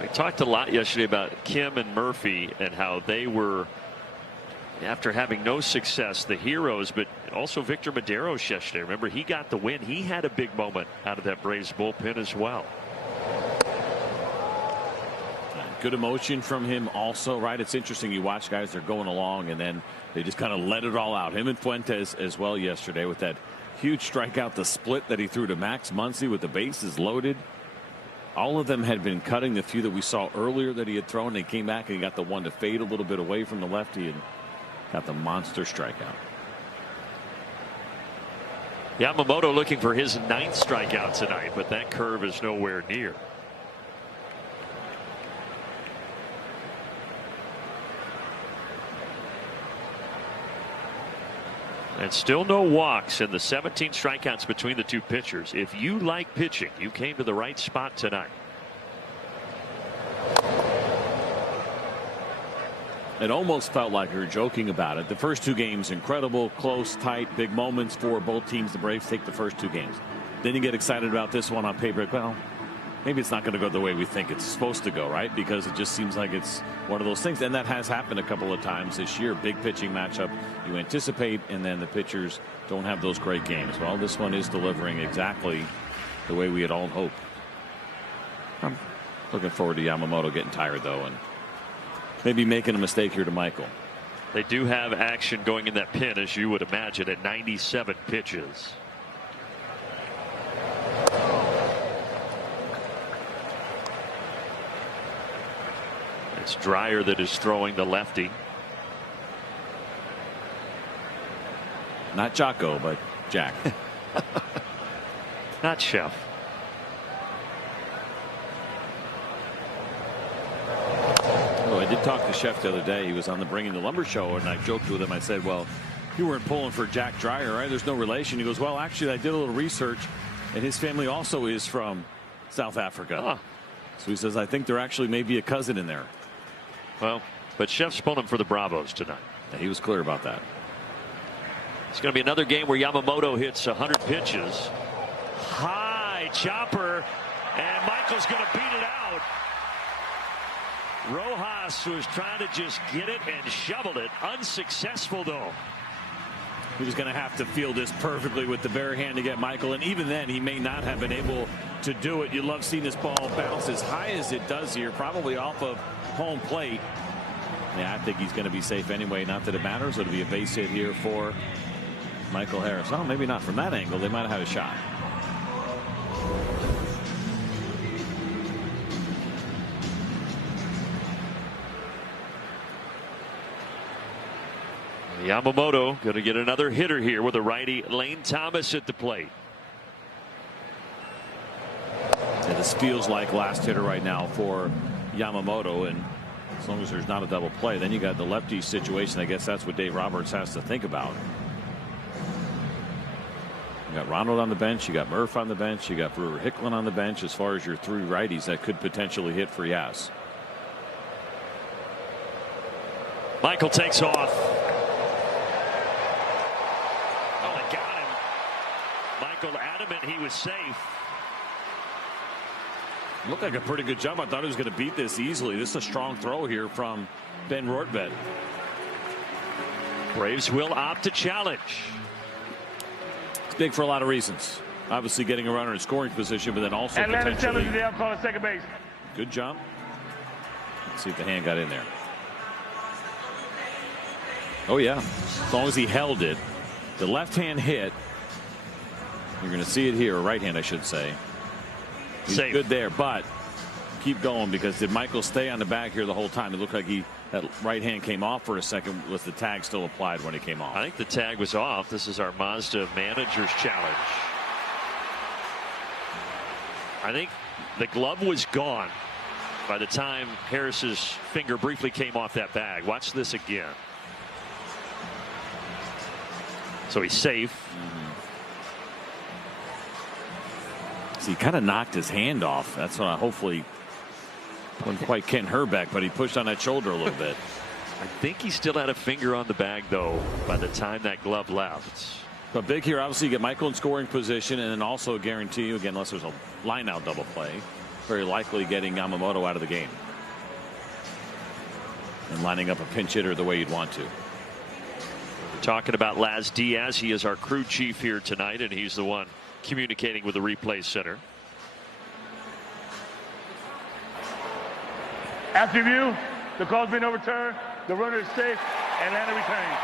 We talked a lot yesterday about Kim and Murphy and how they were, after having no success, the heroes, but also Victor Medeiros yesterday. Remember, he got the win. He had a big moment out of that Braves bullpen as well. Good emotion from him also, right? It's interesting. You watch guys, they're going along, and then they just kind of let it all out. Him and Fuentes as well yesterday with that huge strikeout, the split that he threw to Max Muncy with the bases loaded. All of them had been cutting. The few that we saw earlier that he had thrown, they came back and he got the one to fade a little bit away from the lefty and got the monster strikeout. Yamamoto looking for his 9th strikeout tonight, but that curve is nowhere near. And still no walks in the 17 strikeouts between the two pitchers. If you like pitching, you came to the right spot tonight. It almost felt like we were joking about it. The first 2 games, incredible, close, tight, big moments for both teams. The Braves take the first 2 games. Then you get excited about this one on paper. Well, maybe it's not going to go the way we think it's supposed to go, right? Because it just seems like it's one of those things. And that has happened a couple of times this year. Big pitching matchup you anticipate, and then the pitchers don't have those great games. Well, this one is delivering exactly the way we had all hoped. I'm looking forward to Yamamoto getting tired, though, and maybe making a mistake here to Michael. They do have action going in that pin, as you would imagine, at 97 pitches. It's Dreyer that is throwing the lefty. Not Jocko, but Jack. Not Chef. Oh, I did talk to Chef the other day. He was on the Bringing the Lumber show, and I joked with him. I said, well, you weren't pulling for Jack Dreyer, right? There's no relation. He goes, well, actually, I did a little research, and his family also is from South Africa. So he says, I think there actually may be a cousin in there. Well, but Chef's pulling for the Bravos tonight. Yeah, he was clear about that. It's going to be another game where Yamamoto hits 100 pitches. High chopper, and Michael's going to beat it out. Rojas was trying to just get it and shoveled it. Unsuccessful, though. He was going to have to field this perfectly with the bare hand to get Michael, and even then he may not have been able to do it. You love seeing this ball bounce as high as it does here, probably off of home plate. Yeah, I think he's going to be safe anyway. Not that it matters. It'll be a base hit here for Michael Harris. Oh, maybe not from that angle. They might have had a shot. Yamamoto going to get another hitter here with a righty, Lane Thomas at the plate. Yeah, this feels like last hitter right now for Yamamoto, and as long as there's not a double play, then you got the lefty situation. I guess that's what Dave Roberts has to think about. You got Ronald on the bench, you got Murph on the bench, you got Brewer Hicklin on the bench as far as your three righties that could potentially hit for Yas. Michael takes off. Oh, they got him. Michael adamant he was safe. Looked like a pretty good jump. I thought he was going to beat this easily. This is a strong throw here from Ben Rortvedt. Braves will opt to challenge. It's big for a lot of reasons. Obviously getting a runner in scoring position, but then also Atlanta potentially challenges the outcall at second base. good jump. Let's see if the hand got in there. Oh yeah, as long as he held it. The left hand hit. You're going to see it here, right hand I should say. He's safe. Good there, but keep going, because did Michael stay on the bag here the whole time? It looked like that right hand came off for a second. Was the tag still applied when it came off? I think the tag was off. This is our Mazda manager's challenge. I think the glove was gone by the time Harris's finger briefly came off that bag. Watch this again. So he's safe. So he kind of knocked his hand off. That's what hopefully wasn't quite Ken Herbeck, but he pushed on that shoulder a little bit. I think he still had a finger on the bag, though, by the time that glove left. But big here, obviously, you get Michael in scoring position, and then also guarantee you, again, unless there's a line-out double play, very likely getting Yamamoto out of the game and lining up a pinch hitter the way you'd want to. We're talking about Laz Diaz. He is our crew chief here tonight, and he's the one communicating with the replay center. After review, the call's been overturned. The runner is safe. Atlanta retains.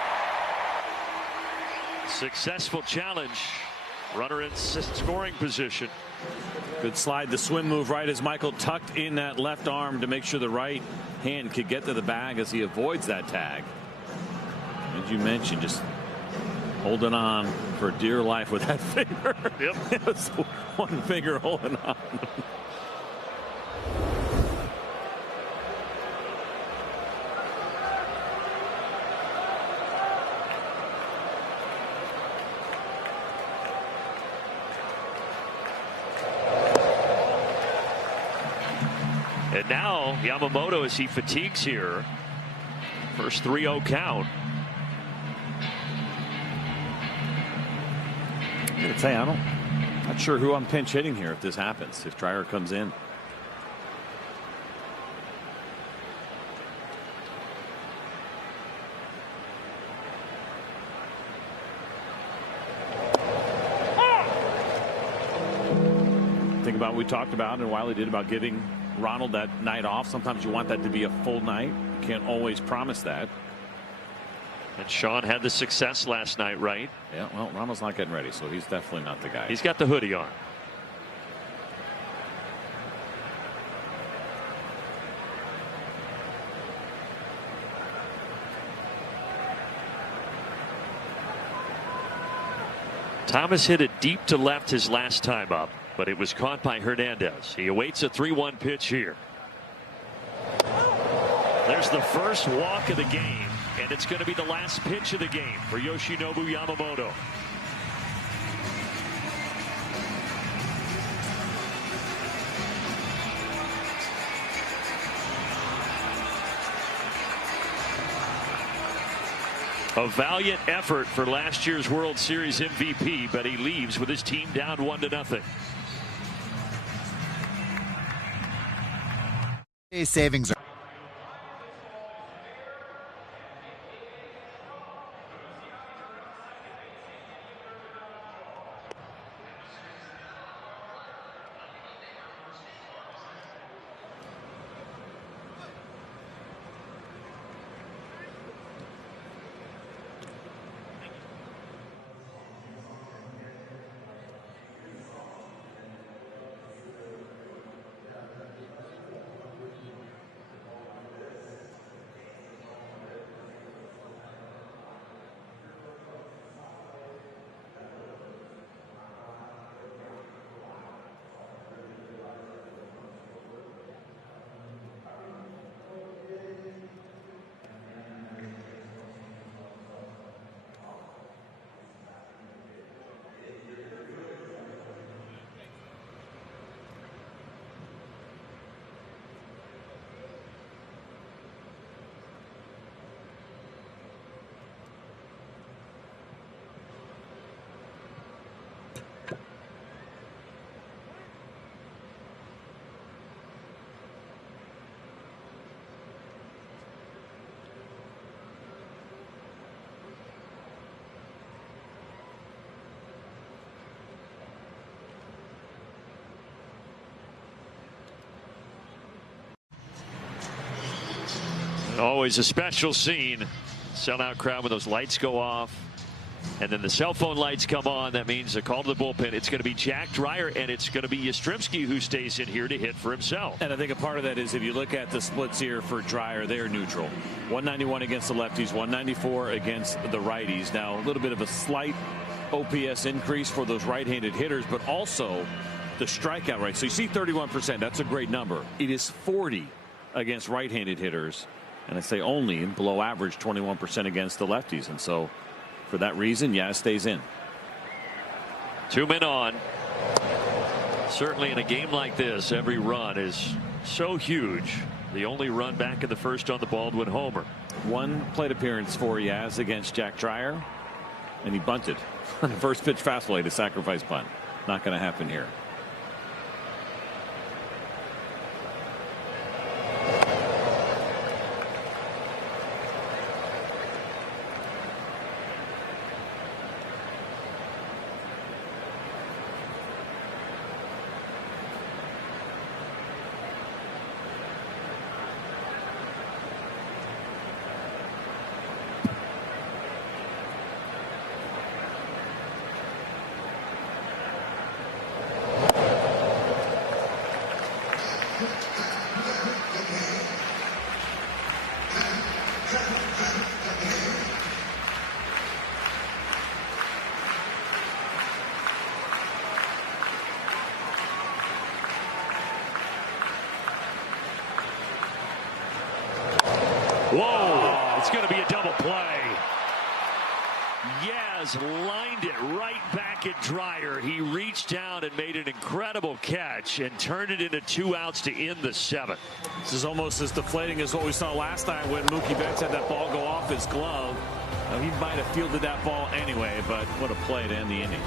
Successful challenge. Runner in scoring position. Good slide. The swim move right as Michael tucked in that left arm to make sure the right hand could get to the bag as he avoids that tag. As you mentioned, just holding on for dear life with that finger. Yep. It was one finger holding on. And now Yamamoto, as he fatigues here, first 3-0 count. I'm going to tell you, not sure who I'm pinch hitting here if this happens, if Dreyer comes in. about what we talked about and Wiley did about giving Ronald that night off. Sometimes you want that to be a full night. You can't always promise that. And Sean had the success last night, right? Yeah, well, Ronald's not getting ready, so he's definitely not the guy. He's got the hoodie on. Thomas hit it deep to left his last time up, but it was caught by Hernandez. He awaits a 3-1 pitch here. There's the first walk of the game, and it's going to be the last pitch of the game for Yoshinobu Yamamoto. A valiant effort for last year's World Series MVP, but he leaves with his team down 1-0. Savings. Always a special scene. Sellout crowd when those lights go off. And then the cell phone lights come on. That means a call to the bullpen. It's going to be Jack Dreyer, and it's going to be Yastrzemski who stays in here to hit for himself. And I think a part of that is if you look at the splits here for Dreyer, they're neutral. 191 against the lefties, 194 against the righties. Now, a little bit of a slight OPS increase for those right-handed hitters, but also the strikeout rate. So you see 31%. That's a great number. It is 40 against right-handed hitters. And I say only below average 21% against the lefties. And so for that reason, yeah, it stays in. 2 men on. Certainly in a game like this, every run is so huge. The only run back in the first on the Baldwin homer. One plate appearance for Yaz against Jack Dreyer, and he bunted. First pitch fastball to sacrifice bunt. Not going to happen here. Whoa, it's going to be a double play. Yaz lined it right back at Dreyer. He reached down and made an incredible catch and turned it into 2 outs to end the 7th. This is almost as deflating as what we saw last time when Mookie Betts had that ball go off his glove. Now, he might have fielded that ball anyway, but what a play to end the inning.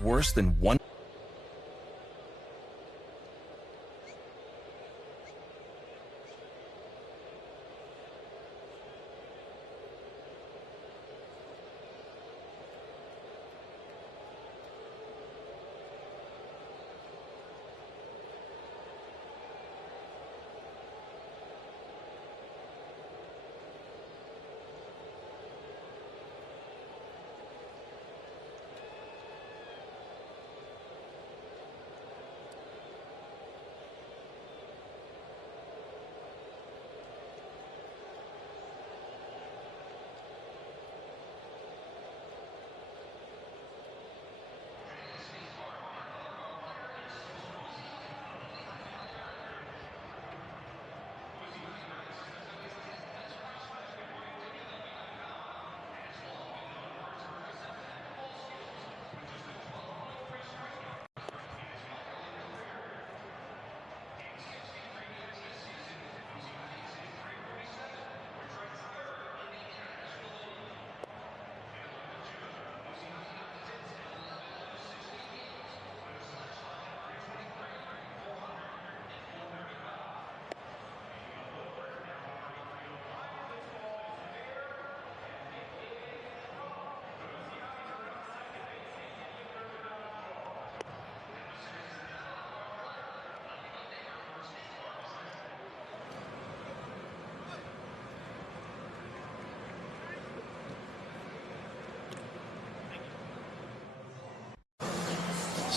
Worse than one.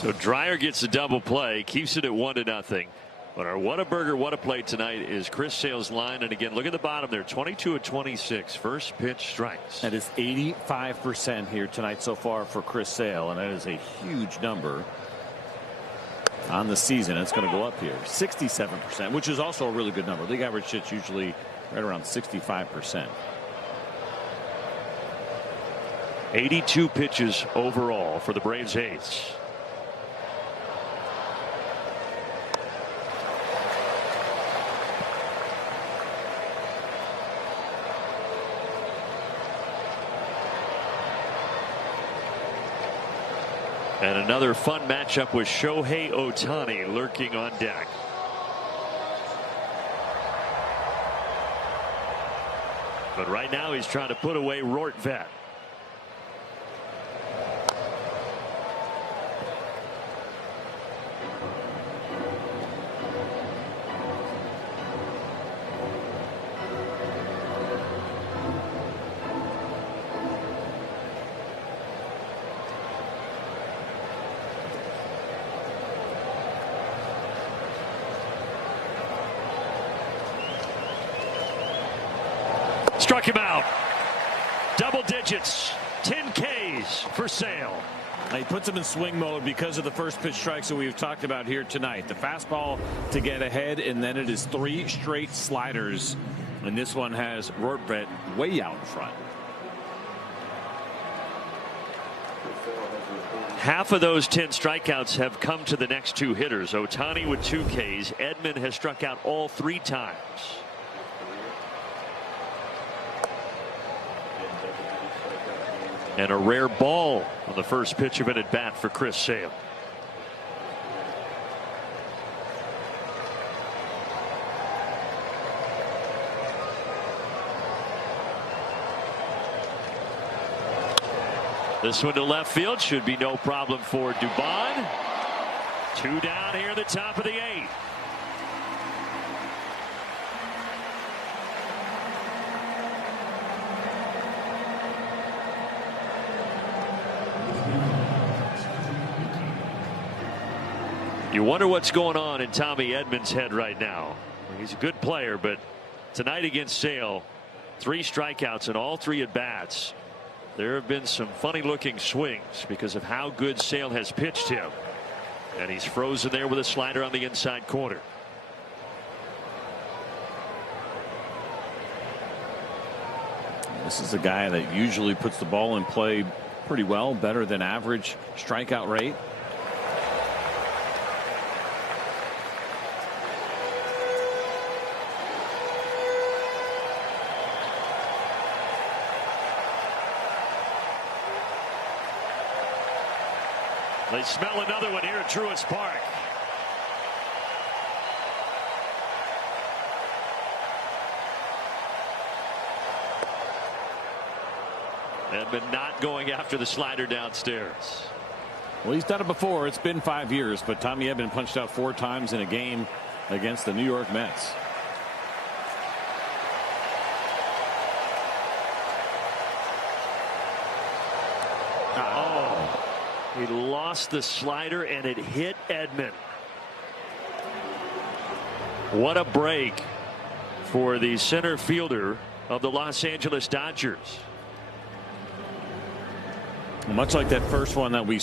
So Dreyer gets a double play, keeps it at 1-0. But our Whataburger What a Play tonight is Chris Sale's line. And again, look at the bottom there, 22 of 26 first pitch strikes. That is 85% here tonight so far for Chris Sale, and that is a huge number on the season. It's going to go up here, 67%, which is also a really good number. League average hits usually right around 65%. 82 pitches overall for the Braves ace. And another fun matchup with Shohei Ohtani lurking on deck. But right now he's trying to put away Rortvedt. Struck him out. Double digits. 10 Ks for Sale. He puts him in swing mode because of the first pitch strikes that we've talked about here tonight. The fastball to get ahead, and then it is 3 straight sliders. And this one has Rortvedt way out in front. Half of those 10 strikeouts have come to the next 2 hitters. Ohtani with 2 Ks. Edman has struck out all 3 times. And a rare ball on the first pitch of an at bat for Chris Sale. This one to left field should be no problem for Dubon. 2 down here at the top of the 8th. You wonder what's going on in Tommy Edman's head right now. He's a good player, but tonight against Sale, 3 strikeouts in all 3 at bats. There have been some funny looking swings because of how good Sale has pitched him. And he's frozen there with a slider on the inside corner. This is a guy that usually puts the ball in play pretty well, better than average strikeout rate. They smell another one here at Truist Park. Edman not going after the slider downstairs. Well, he's done it before. It's been 5 years, but Tommy Edman punched out 4 times in a game against the New York Mets. He lost the slider and it hit Edman. What a break for the center fielder of the Los Angeles Dodgers. Much like that first one that we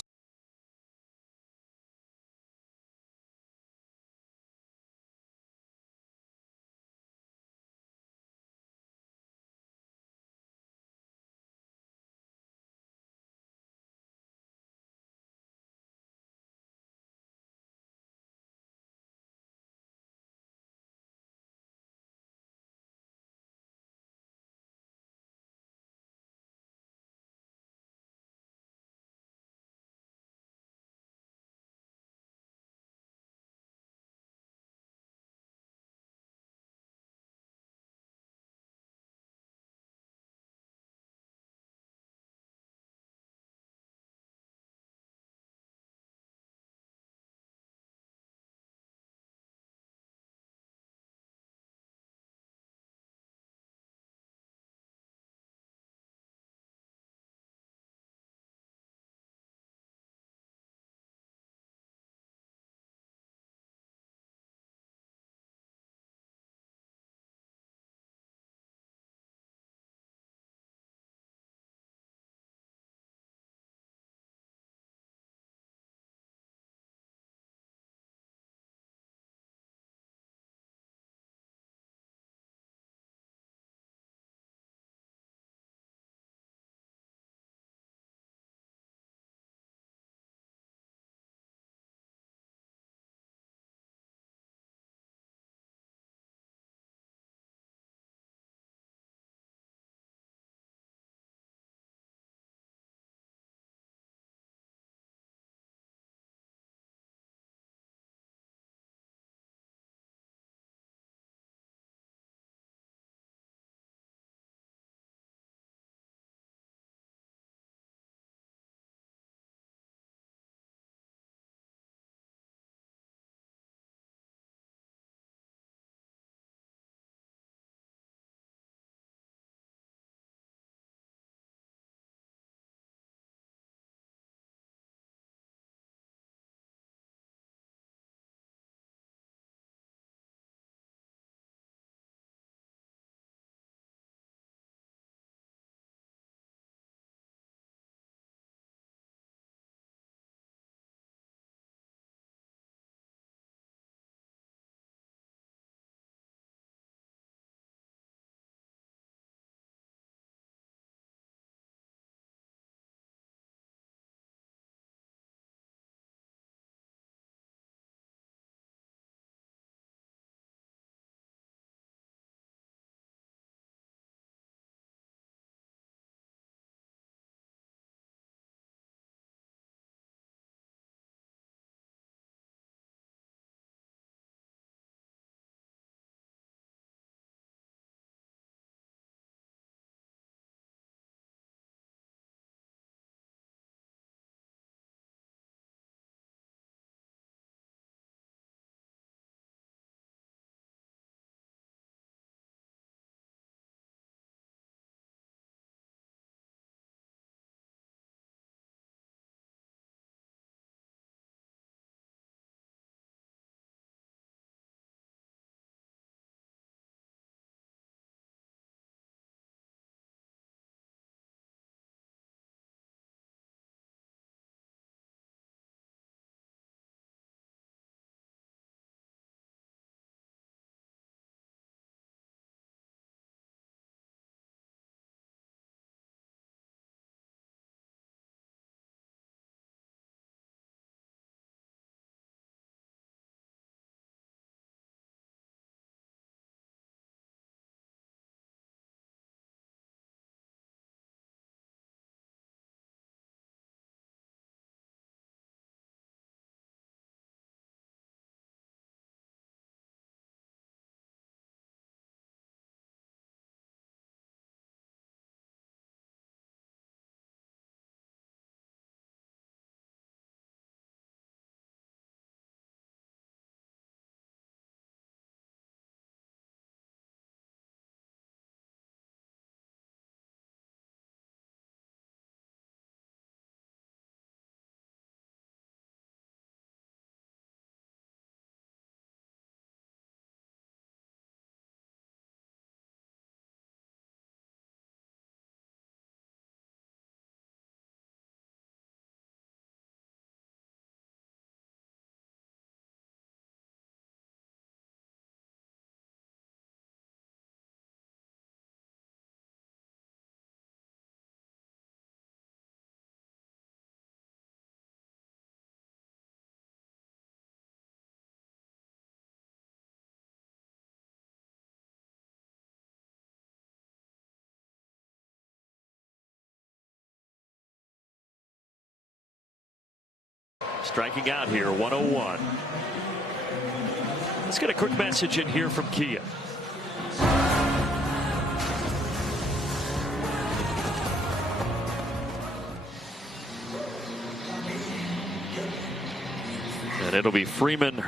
striking out here, 101. Let's get a quick message in here from Kia. And it'll be Freeman,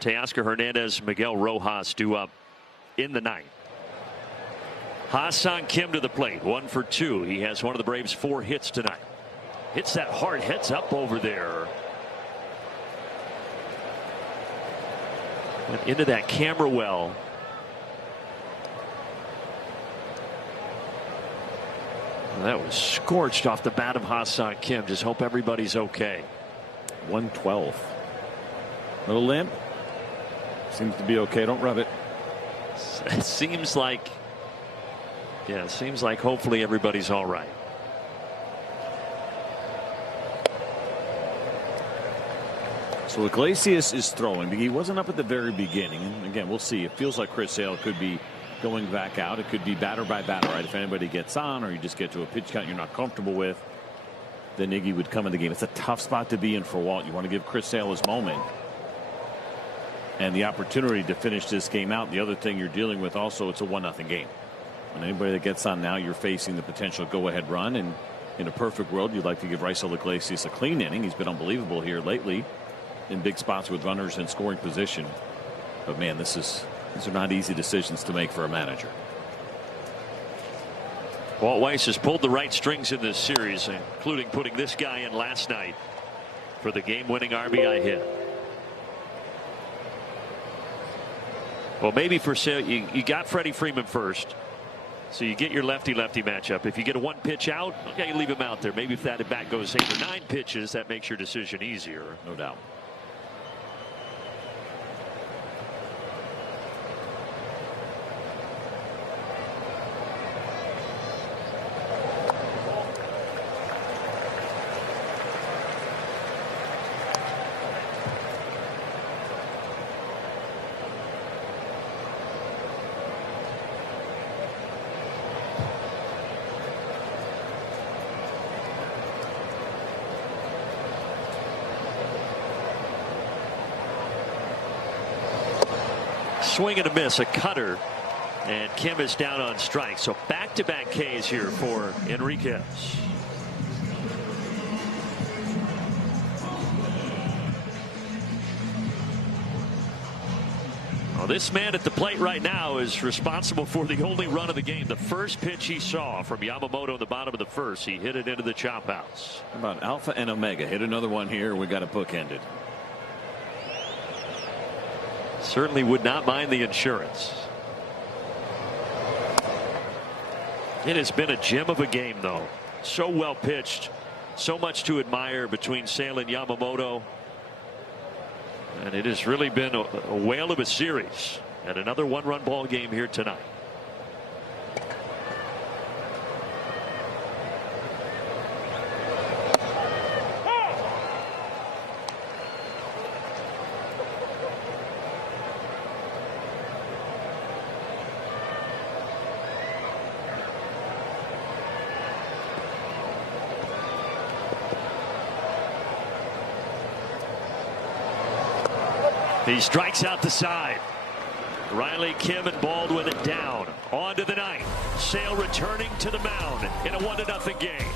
Teoscar Hernandez, Miguel Rojas due up in the ninth. Ha-Seong Kim to the plate, 1 for 2. He has one of the Braves' 4 hits tonight. Hits that hard, heads up over there. Went into that camera well. That was scorched off the bat of Ha-Seong Kim. Just hope everybody's okay. 112. Little limp. Seems to be okay. Don't rub it. It seems like, yeah, it seems like hopefully everybody's all right. So Iglesias is throwing. He wasn't up at the very beginning. And again, we'll see. It feels like Chris Sale could be going back out. It could be batter by batter, right? If anybody gets on or you just get to a pitch count you're not comfortable with, then Iggy would come in the game. It's a tough spot to be in for Walt. You want to give Chris Sale his moment and the opportunity to finish this game out. The other thing you're dealing with also, it's a 1-0 game. And anybody that gets on now, you're facing the potential go-ahead run. And in a perfect world, you'd like to give Raisel Iglesias a clean inning. He's been unbelievable here lately in big spots with runners in scoring position. But man, these are not easy decisions to make for a manager. Walt Weiss has pulled the right strings in this series, including putting this guy in last night for the game-winning RBI hit. Well, maybe for Sale, you got Freddie Freeman first, so you get your lefty-lefty matchup. If you get a 1 pitch out, okay, leave him out there. Maybe if that at bat goes 8 or 9 pitches, that makes your decision easier. No doubt. Swing and a miss, a cutter, and Kim is down on strike. So back-to-back Ks here for Enriquez. Well, this man at the plate right now is responsible for the only run of the game. The first pitch he saw from Yamamoto in the bottom of the first, he hit it into the chop house. How about Alpha and Omega? Hit another one here. We got it bookended. Certainly would not mind the insurance. It has been a gem of a game, though. So well pitched. So much to admire between Sale and Yamamoto. And it has really been a whale of a series. And another 1-run ball game here tonight. He strikes out the side. Riley, Kim, and Baldwin down. On to the ninth. Sale returning to the mound in a 1-0 game.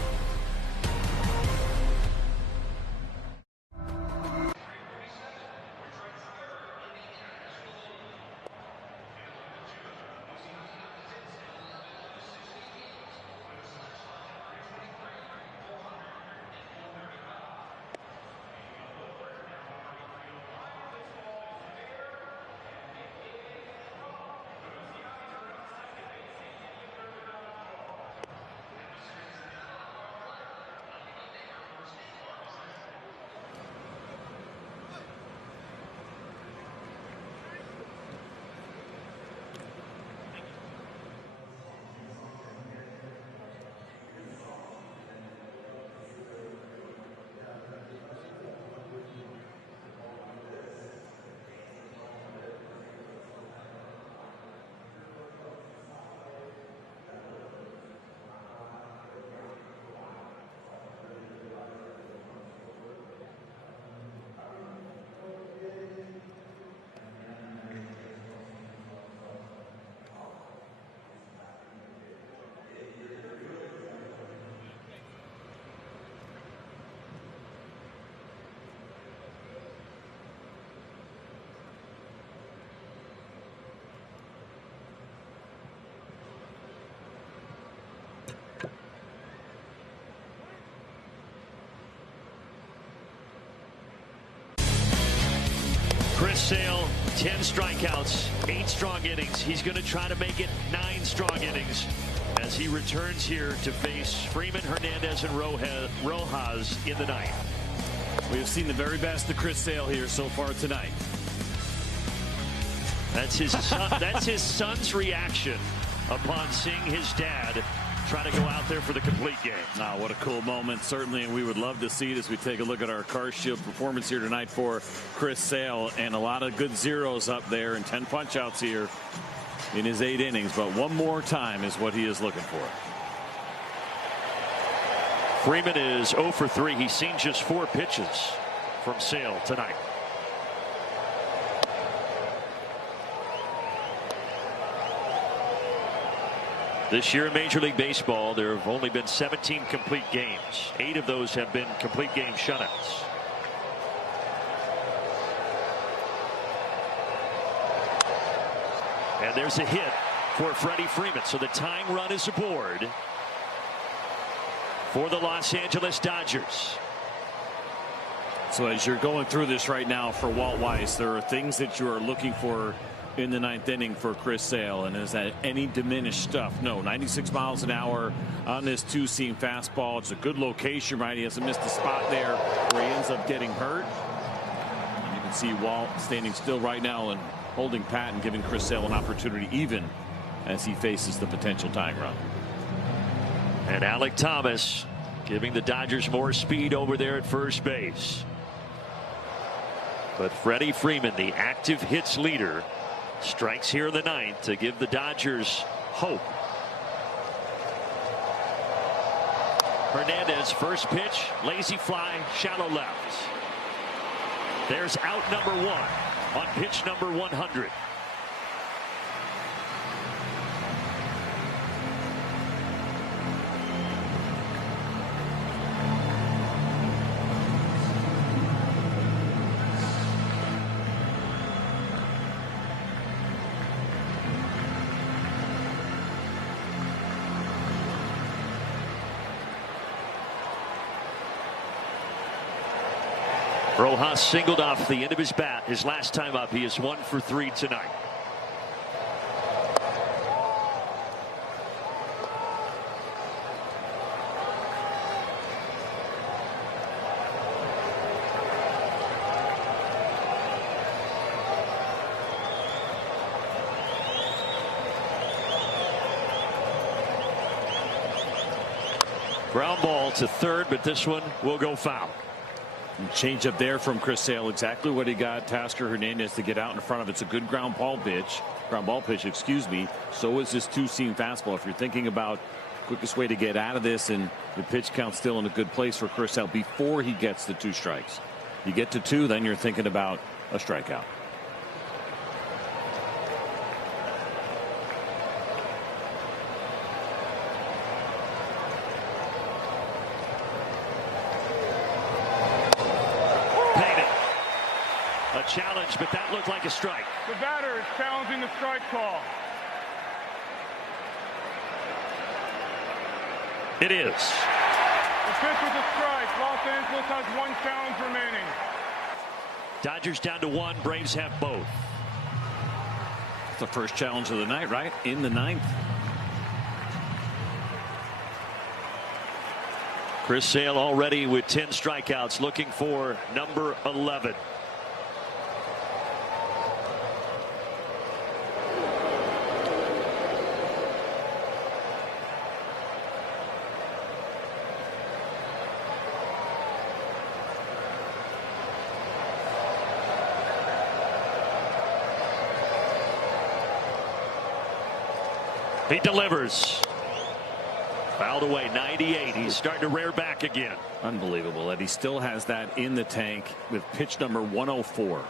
Sale, 10 strikeouts, 8 strong innings. He's going to try to make it 9 strong innings as he returns here to face Freeman, Hernandez, and Rojas in the ninth. We have seen the very best of Chris Sale here so far tonight. That's his son, that's his son's reaction upon seeing his dad try to go out there for the complete game. Ah, what a cool moment, certainly, and we would love to see it as we take a look at our Car Shield performance here tonight for Chris Sale, and a lot of good zeros up there and 10 punch-outs here in his 8 innings, but one more time is what he is looking for. Freeman is 0 for 3. He's seen just 4 pitches from Sale tonight. This year in Major League Baseball, there have only been 17 complete games. 8 of those have been complete game shutouts. And there's a hit for Freddie Freeman. So the tying run is aboard for the Los Angeles Dodgers. So as you're going through this right now for Walt Weiss, there are things that you are looking for in the 9th inning for Chris Sale. And is that any diminished stuff? No. 96 miles an hour on this 2-seam fastball. It's a good location, right? He hasn't missed a spot there where he ends up getting hurt. And you can see Walt standing still right now and holding pat and giving Chris Sale an opportunity even as he faces the potential tying run. And Alek Thomas giving the Dodgers more speed over there at first base. But Freddie Freeman, the active hits leader, strikes here in the 9th to give the Dodgers hope. Hernandez, first pitch, lazy fly, shallow left. There's out number 1 on pitch number 100. Rojas singled off the end of his bat his last time up. He is 1 for 3 tonight. Ground ball to third, but this one will go foul. Change up there from Chris Sale, exactly what he got Tasker Hernandez to get out in front of. It's a good ground ball pitch, excuse me. So is this 2-seam fastball. If you're thinking about quickest way to get out of this, and the pitch count still in a good place for Chris Sale before he gets the 2 strikes. You get to 2, then you're thinking about a strikeout. Challenge, but that looked like a strike. The batter is challenging the strike call. It is. The pitch was a strike. Los Angeles has 1 challenge remaining. Dodgers down to 1. Braves have both. It's the first challenge of the night, right? In the 9th. Chris Sale already with 10 strikeouts, looking for number 11. He delivers. Fouled away, 98. He's starting to rear back again. Unbelievable that he still has that in the tank with pitch number 104.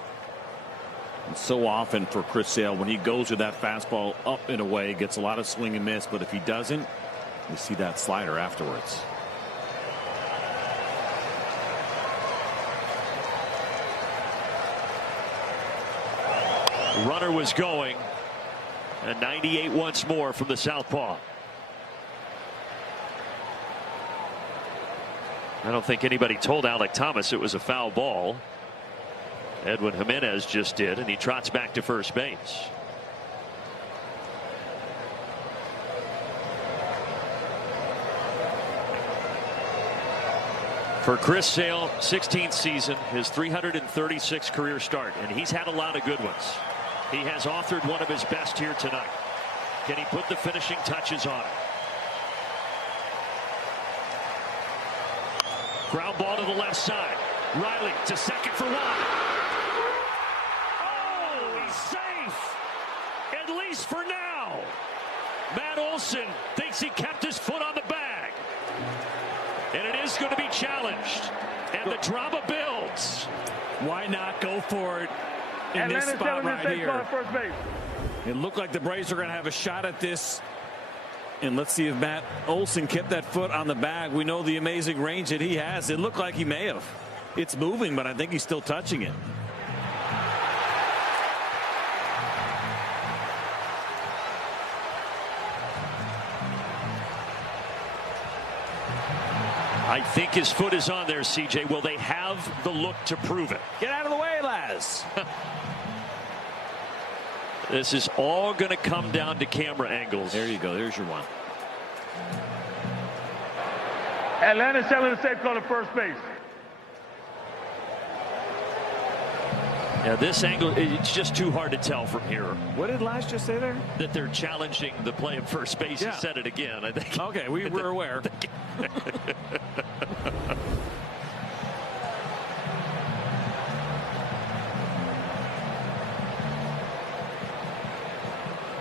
And so often for Chris Sale, when he goes with that fastball up and away, gets a lot of swing and miss. But if he doesn't, you see that slider afterwards. The runner was going. And 98 once more from the southpaw. I don't think anybody told Alek Thomas it was a foul ball. Edwin Jimenez just did, and he trots back to first base. For Chris Sale, 16th season, his 336th career start, and he's had a lot of good ones. He has authored one of his best here tonight. Can he put the finishing touches on it? Ground ball to the left side. Riley to second for one. Oh, he's safe, at least for now. Matt Olson thinks he kept his foot on the bag. And it is going to be challenged. And the drama builds. Why not go for it in this spot right here? It looked like the Braves are going to have a shot at this. And let's see if Matt Olson kept that foot on the bag. We know the amazing range that he has. It looked like he may have. It's moving, but I think he's still touching it. I think his foot is on there, CJ. Will they have the look to prove it? Get out of the way, Laz. This is all going to come down to camera angles. There you go. There's your one. Atlanta's selling the safe call to first base. Yeah, this angle, it's just too hard to tell from here. What did Laz just say there? That they're challenging the play of first base. Yeah. He said it again, I think. Okay, we were aware.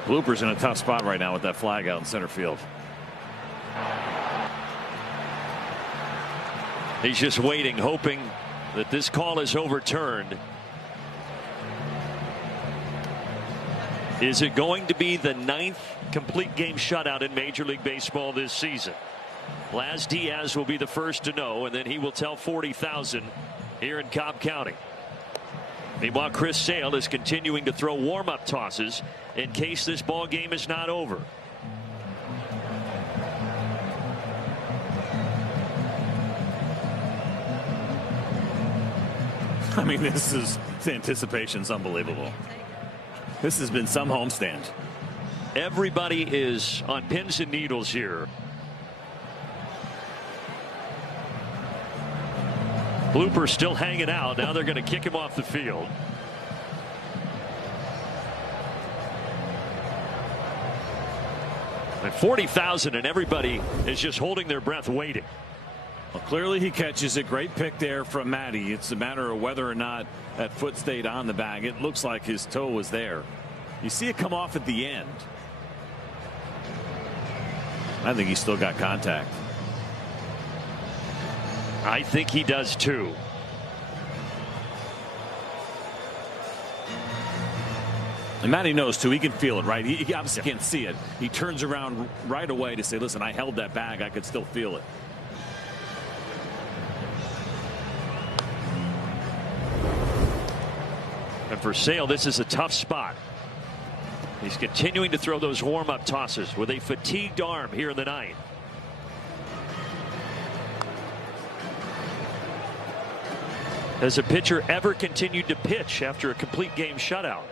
Blooper's in a tough spot right now with that flag out in center field. He's just waiting, hoping that this call is overturned. Is it going to be the 9th complete game shutout in Major League Baseball this season? Laz Diaz will be the first to know, and then he will tell 40,000 here in Cobb County. Meanwhile, Chris Sale is continuing to throw warm-up tosses in case this ball game is not over. I mean, the anticipation's unbelievable. This has been some homestand. Everybody is on pins and needles here. Blooper still hanging out. Now they're going to kick him off the field. And 40,000, and everybody is just holding their breath waiting. Well, clearly he catches it. Great pick there from Matty. It's a matter of whether or not that foot stayed on the bag. It looks like his toe was there. You see it come off at the end. I think he still got contact. I think he does too. And Matty knows too. He can feel it, right? He obviously can't see it. He turns around right away to say, listen, I held that bag. I could still feel it. And for Sale, this is a tough spot. He's continuing to throw those warm-up tosses with a fatigued arm here in the ninth. Has a pitcher ever continued to pitch after a complete game shutout?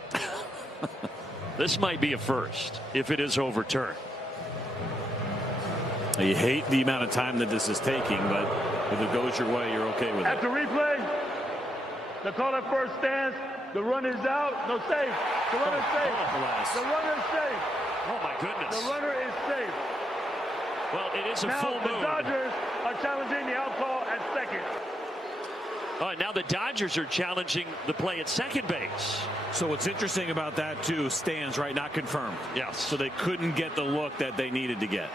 This might be a first if it is overturned. You hate the amount of time that this is taking, but if it goes your way, you're okay with it. After replay, the call at first stands. The run is out. No, safe. The runner is safe. The runner is safe. Oh, my goodness. The runner is safe. Well, it is a now, full moon. The Dodgers are challenging the out call at second. All right, now the Dodgers are challenging the play at second base. So what's interesting about that, too, stands, right, not confirmed. Yes. So they couldn't get the look that they needed to get.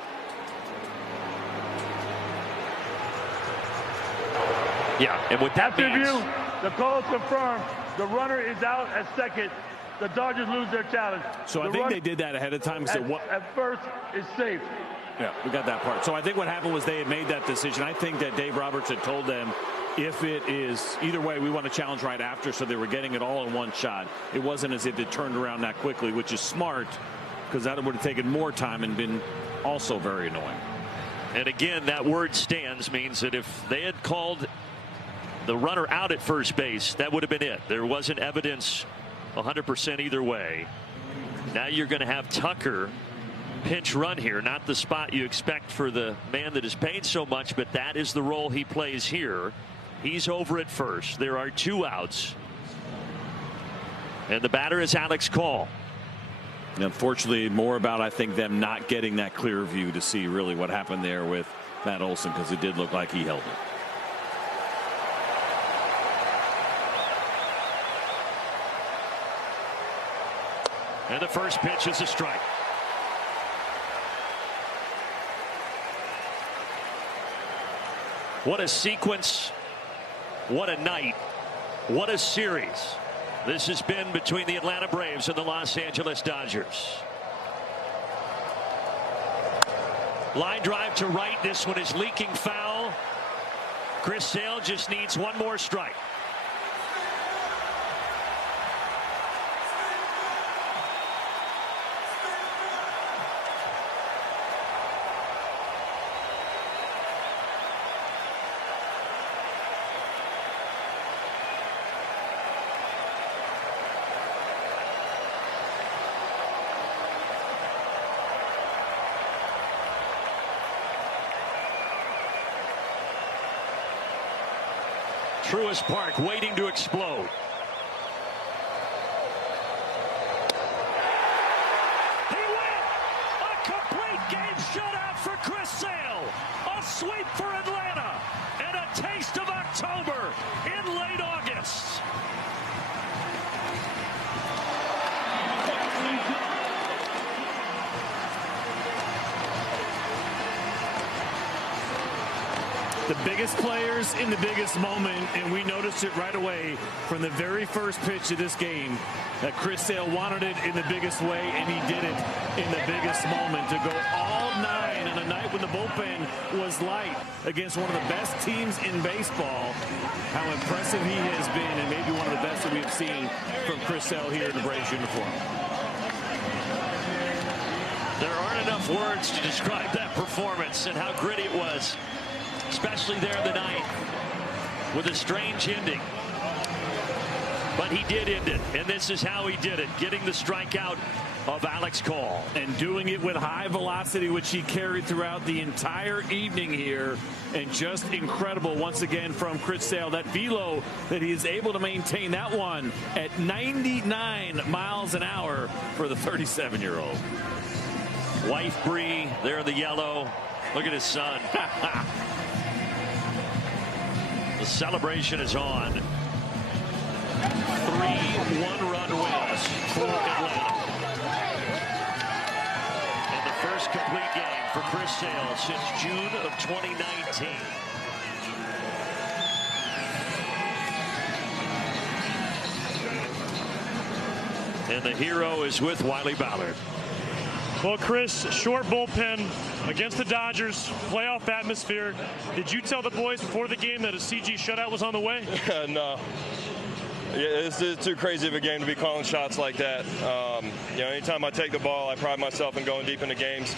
Yeah, and what that After means... review, the call is confirmed. The runner is out at second. The Dodgers lose their challenge. So I think they did that ahead of time. At first, is safe. Yeah, we got that part. So I think what happened was they had made that decision. I think that Dave Roberts had told them, if it is either way, we want to challenge right after, so they were getting it all in one shot. It wasn't as if it turned around that quickly, which is smart, because that would have taken more time and been also very annoying. And again, that word stands means that if they had called the runner out at first base, that would have been it. There wasn't evidence 100% either way. Now you're going to have Tucker pinch run here, not the spot you expect for the man that is paid so much, but that is the role he plays here. He's over at first. There are 2 outs. And the batter is Alex Call. And unfortunately, more about, I think, them not getting that clear view to see really what happened there with Matt Olson, because it did look like he held it. And the first pitch is a strike. What a sequence. What a night. What a series this has been between the Atlanta Braves and the Los Angeles Dodgers. Line drive to right. This one is leaking foul. Chris Sale just needs one more strike. Truist Park waiting to explode. He went! A complete game shutout for Chris Sale. A sweep for Atlanta. And a taste of October in late August. The biggest players in the biggest moment, and we noticed it right away from the very first pitch of this game that Chris Sale wanted it in the biggest way, and he did it in the biggest moment to go all 9 on a night when the bullpen was light against one of the best teams in baseball. How impressive he has been, and maybe one of the best that we've seen from Chris Sale here in the Braves uniform. There aren't enough words to describe that performance and how gritty it was. Especially there in the ninth with a strange ending. But he did end it, and this is how he did it, getting the strikeout of Alex Call. And doing it with high velocity, which he carried throughout the entire evening here. And just incredible once again from Chris Sale. That velo that he is able to maintain, that one at 99 miles an hour for the 37-year-old. Wife Bree there in the yellow. Look at his son. The celebration is on. 3 one-run wins for Atlanta. And the first complete game for Chris Sale since June of 2019. And the hero is with Wiley Ballard. Well, Chris, short bullpen against the Dodgers, playoff atmosphere. Did you tell the boys before the game that a CG shutout was on the way? No. Yeah, it's too crazy of a game to be calling shots like that. You know, anytime I take the ball, I pride myself in going deep into games.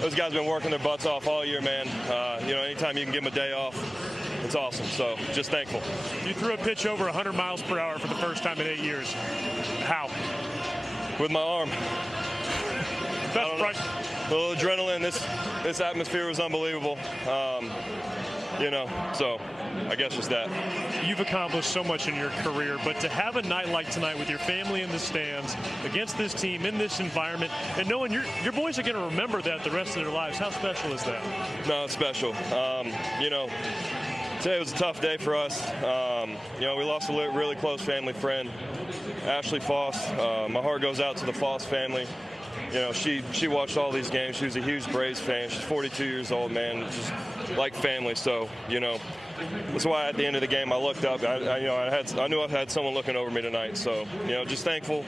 Those guys have been working their butts off all year, man. You know, anytime you can give them a day off, it's awesome. So just thankful. You threw a pitch over 100 miles per hour for the first time in 8 years. How? With my arm. A little adrenaline. This atmosphere was unbelievable. You know, so I guess just that. You've accomplished so much in your career, but to have a night like tonight with your family in the stands, against this team, in this environment, and knowing your boys are going to remember that the rest of their lives, how special is that? No, it's special. You know, today was a tough day for us. You know, we lost a really close family friend, Ashley Foss. My heart goes out to the Foss family. You know, she watched all these games. She was a huge Braves fan. She's 42 years old, man. Just like family. So, you know, that's why at the end of the game I looked up. I knew I had someone looking over me tonight. So, you know, just thankful.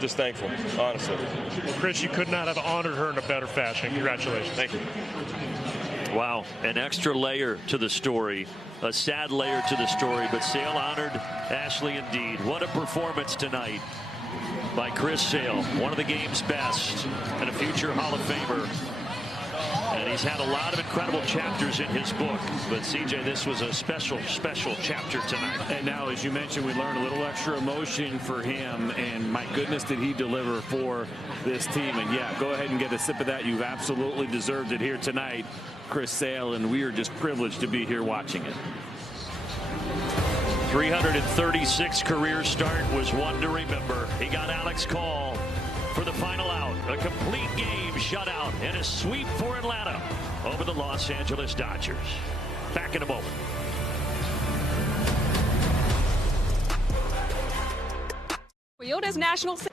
Just thankful, honestly. Well, Chris, you could not have honored her in a better fashion. Congratulations. Thank you. Wow, an extra layer to the story. A sad layer to the story, but Sale honored Ashley indeed. What a performance tonight by Chris Sale, one of the game's best and a future Hall of Famer. And he's He's had a lot of incredible chapters in his book, but CJ, this was a special chapter tonight. And now, as you mentioned, we learned a little extra emotion for him, and my goodness, did he deliver for this team. And yeah, go ahead and get a sip of that. You've absolutely deserved it here tonight, Chris Sale, and we are just privileged to be here watching it. 336 career start was one to remember. He got Alex Call for the final out. A complete game shutout and a sweep for Atlanta over the Los Angeles Dodgers. Back in a moment. Toyota's national sales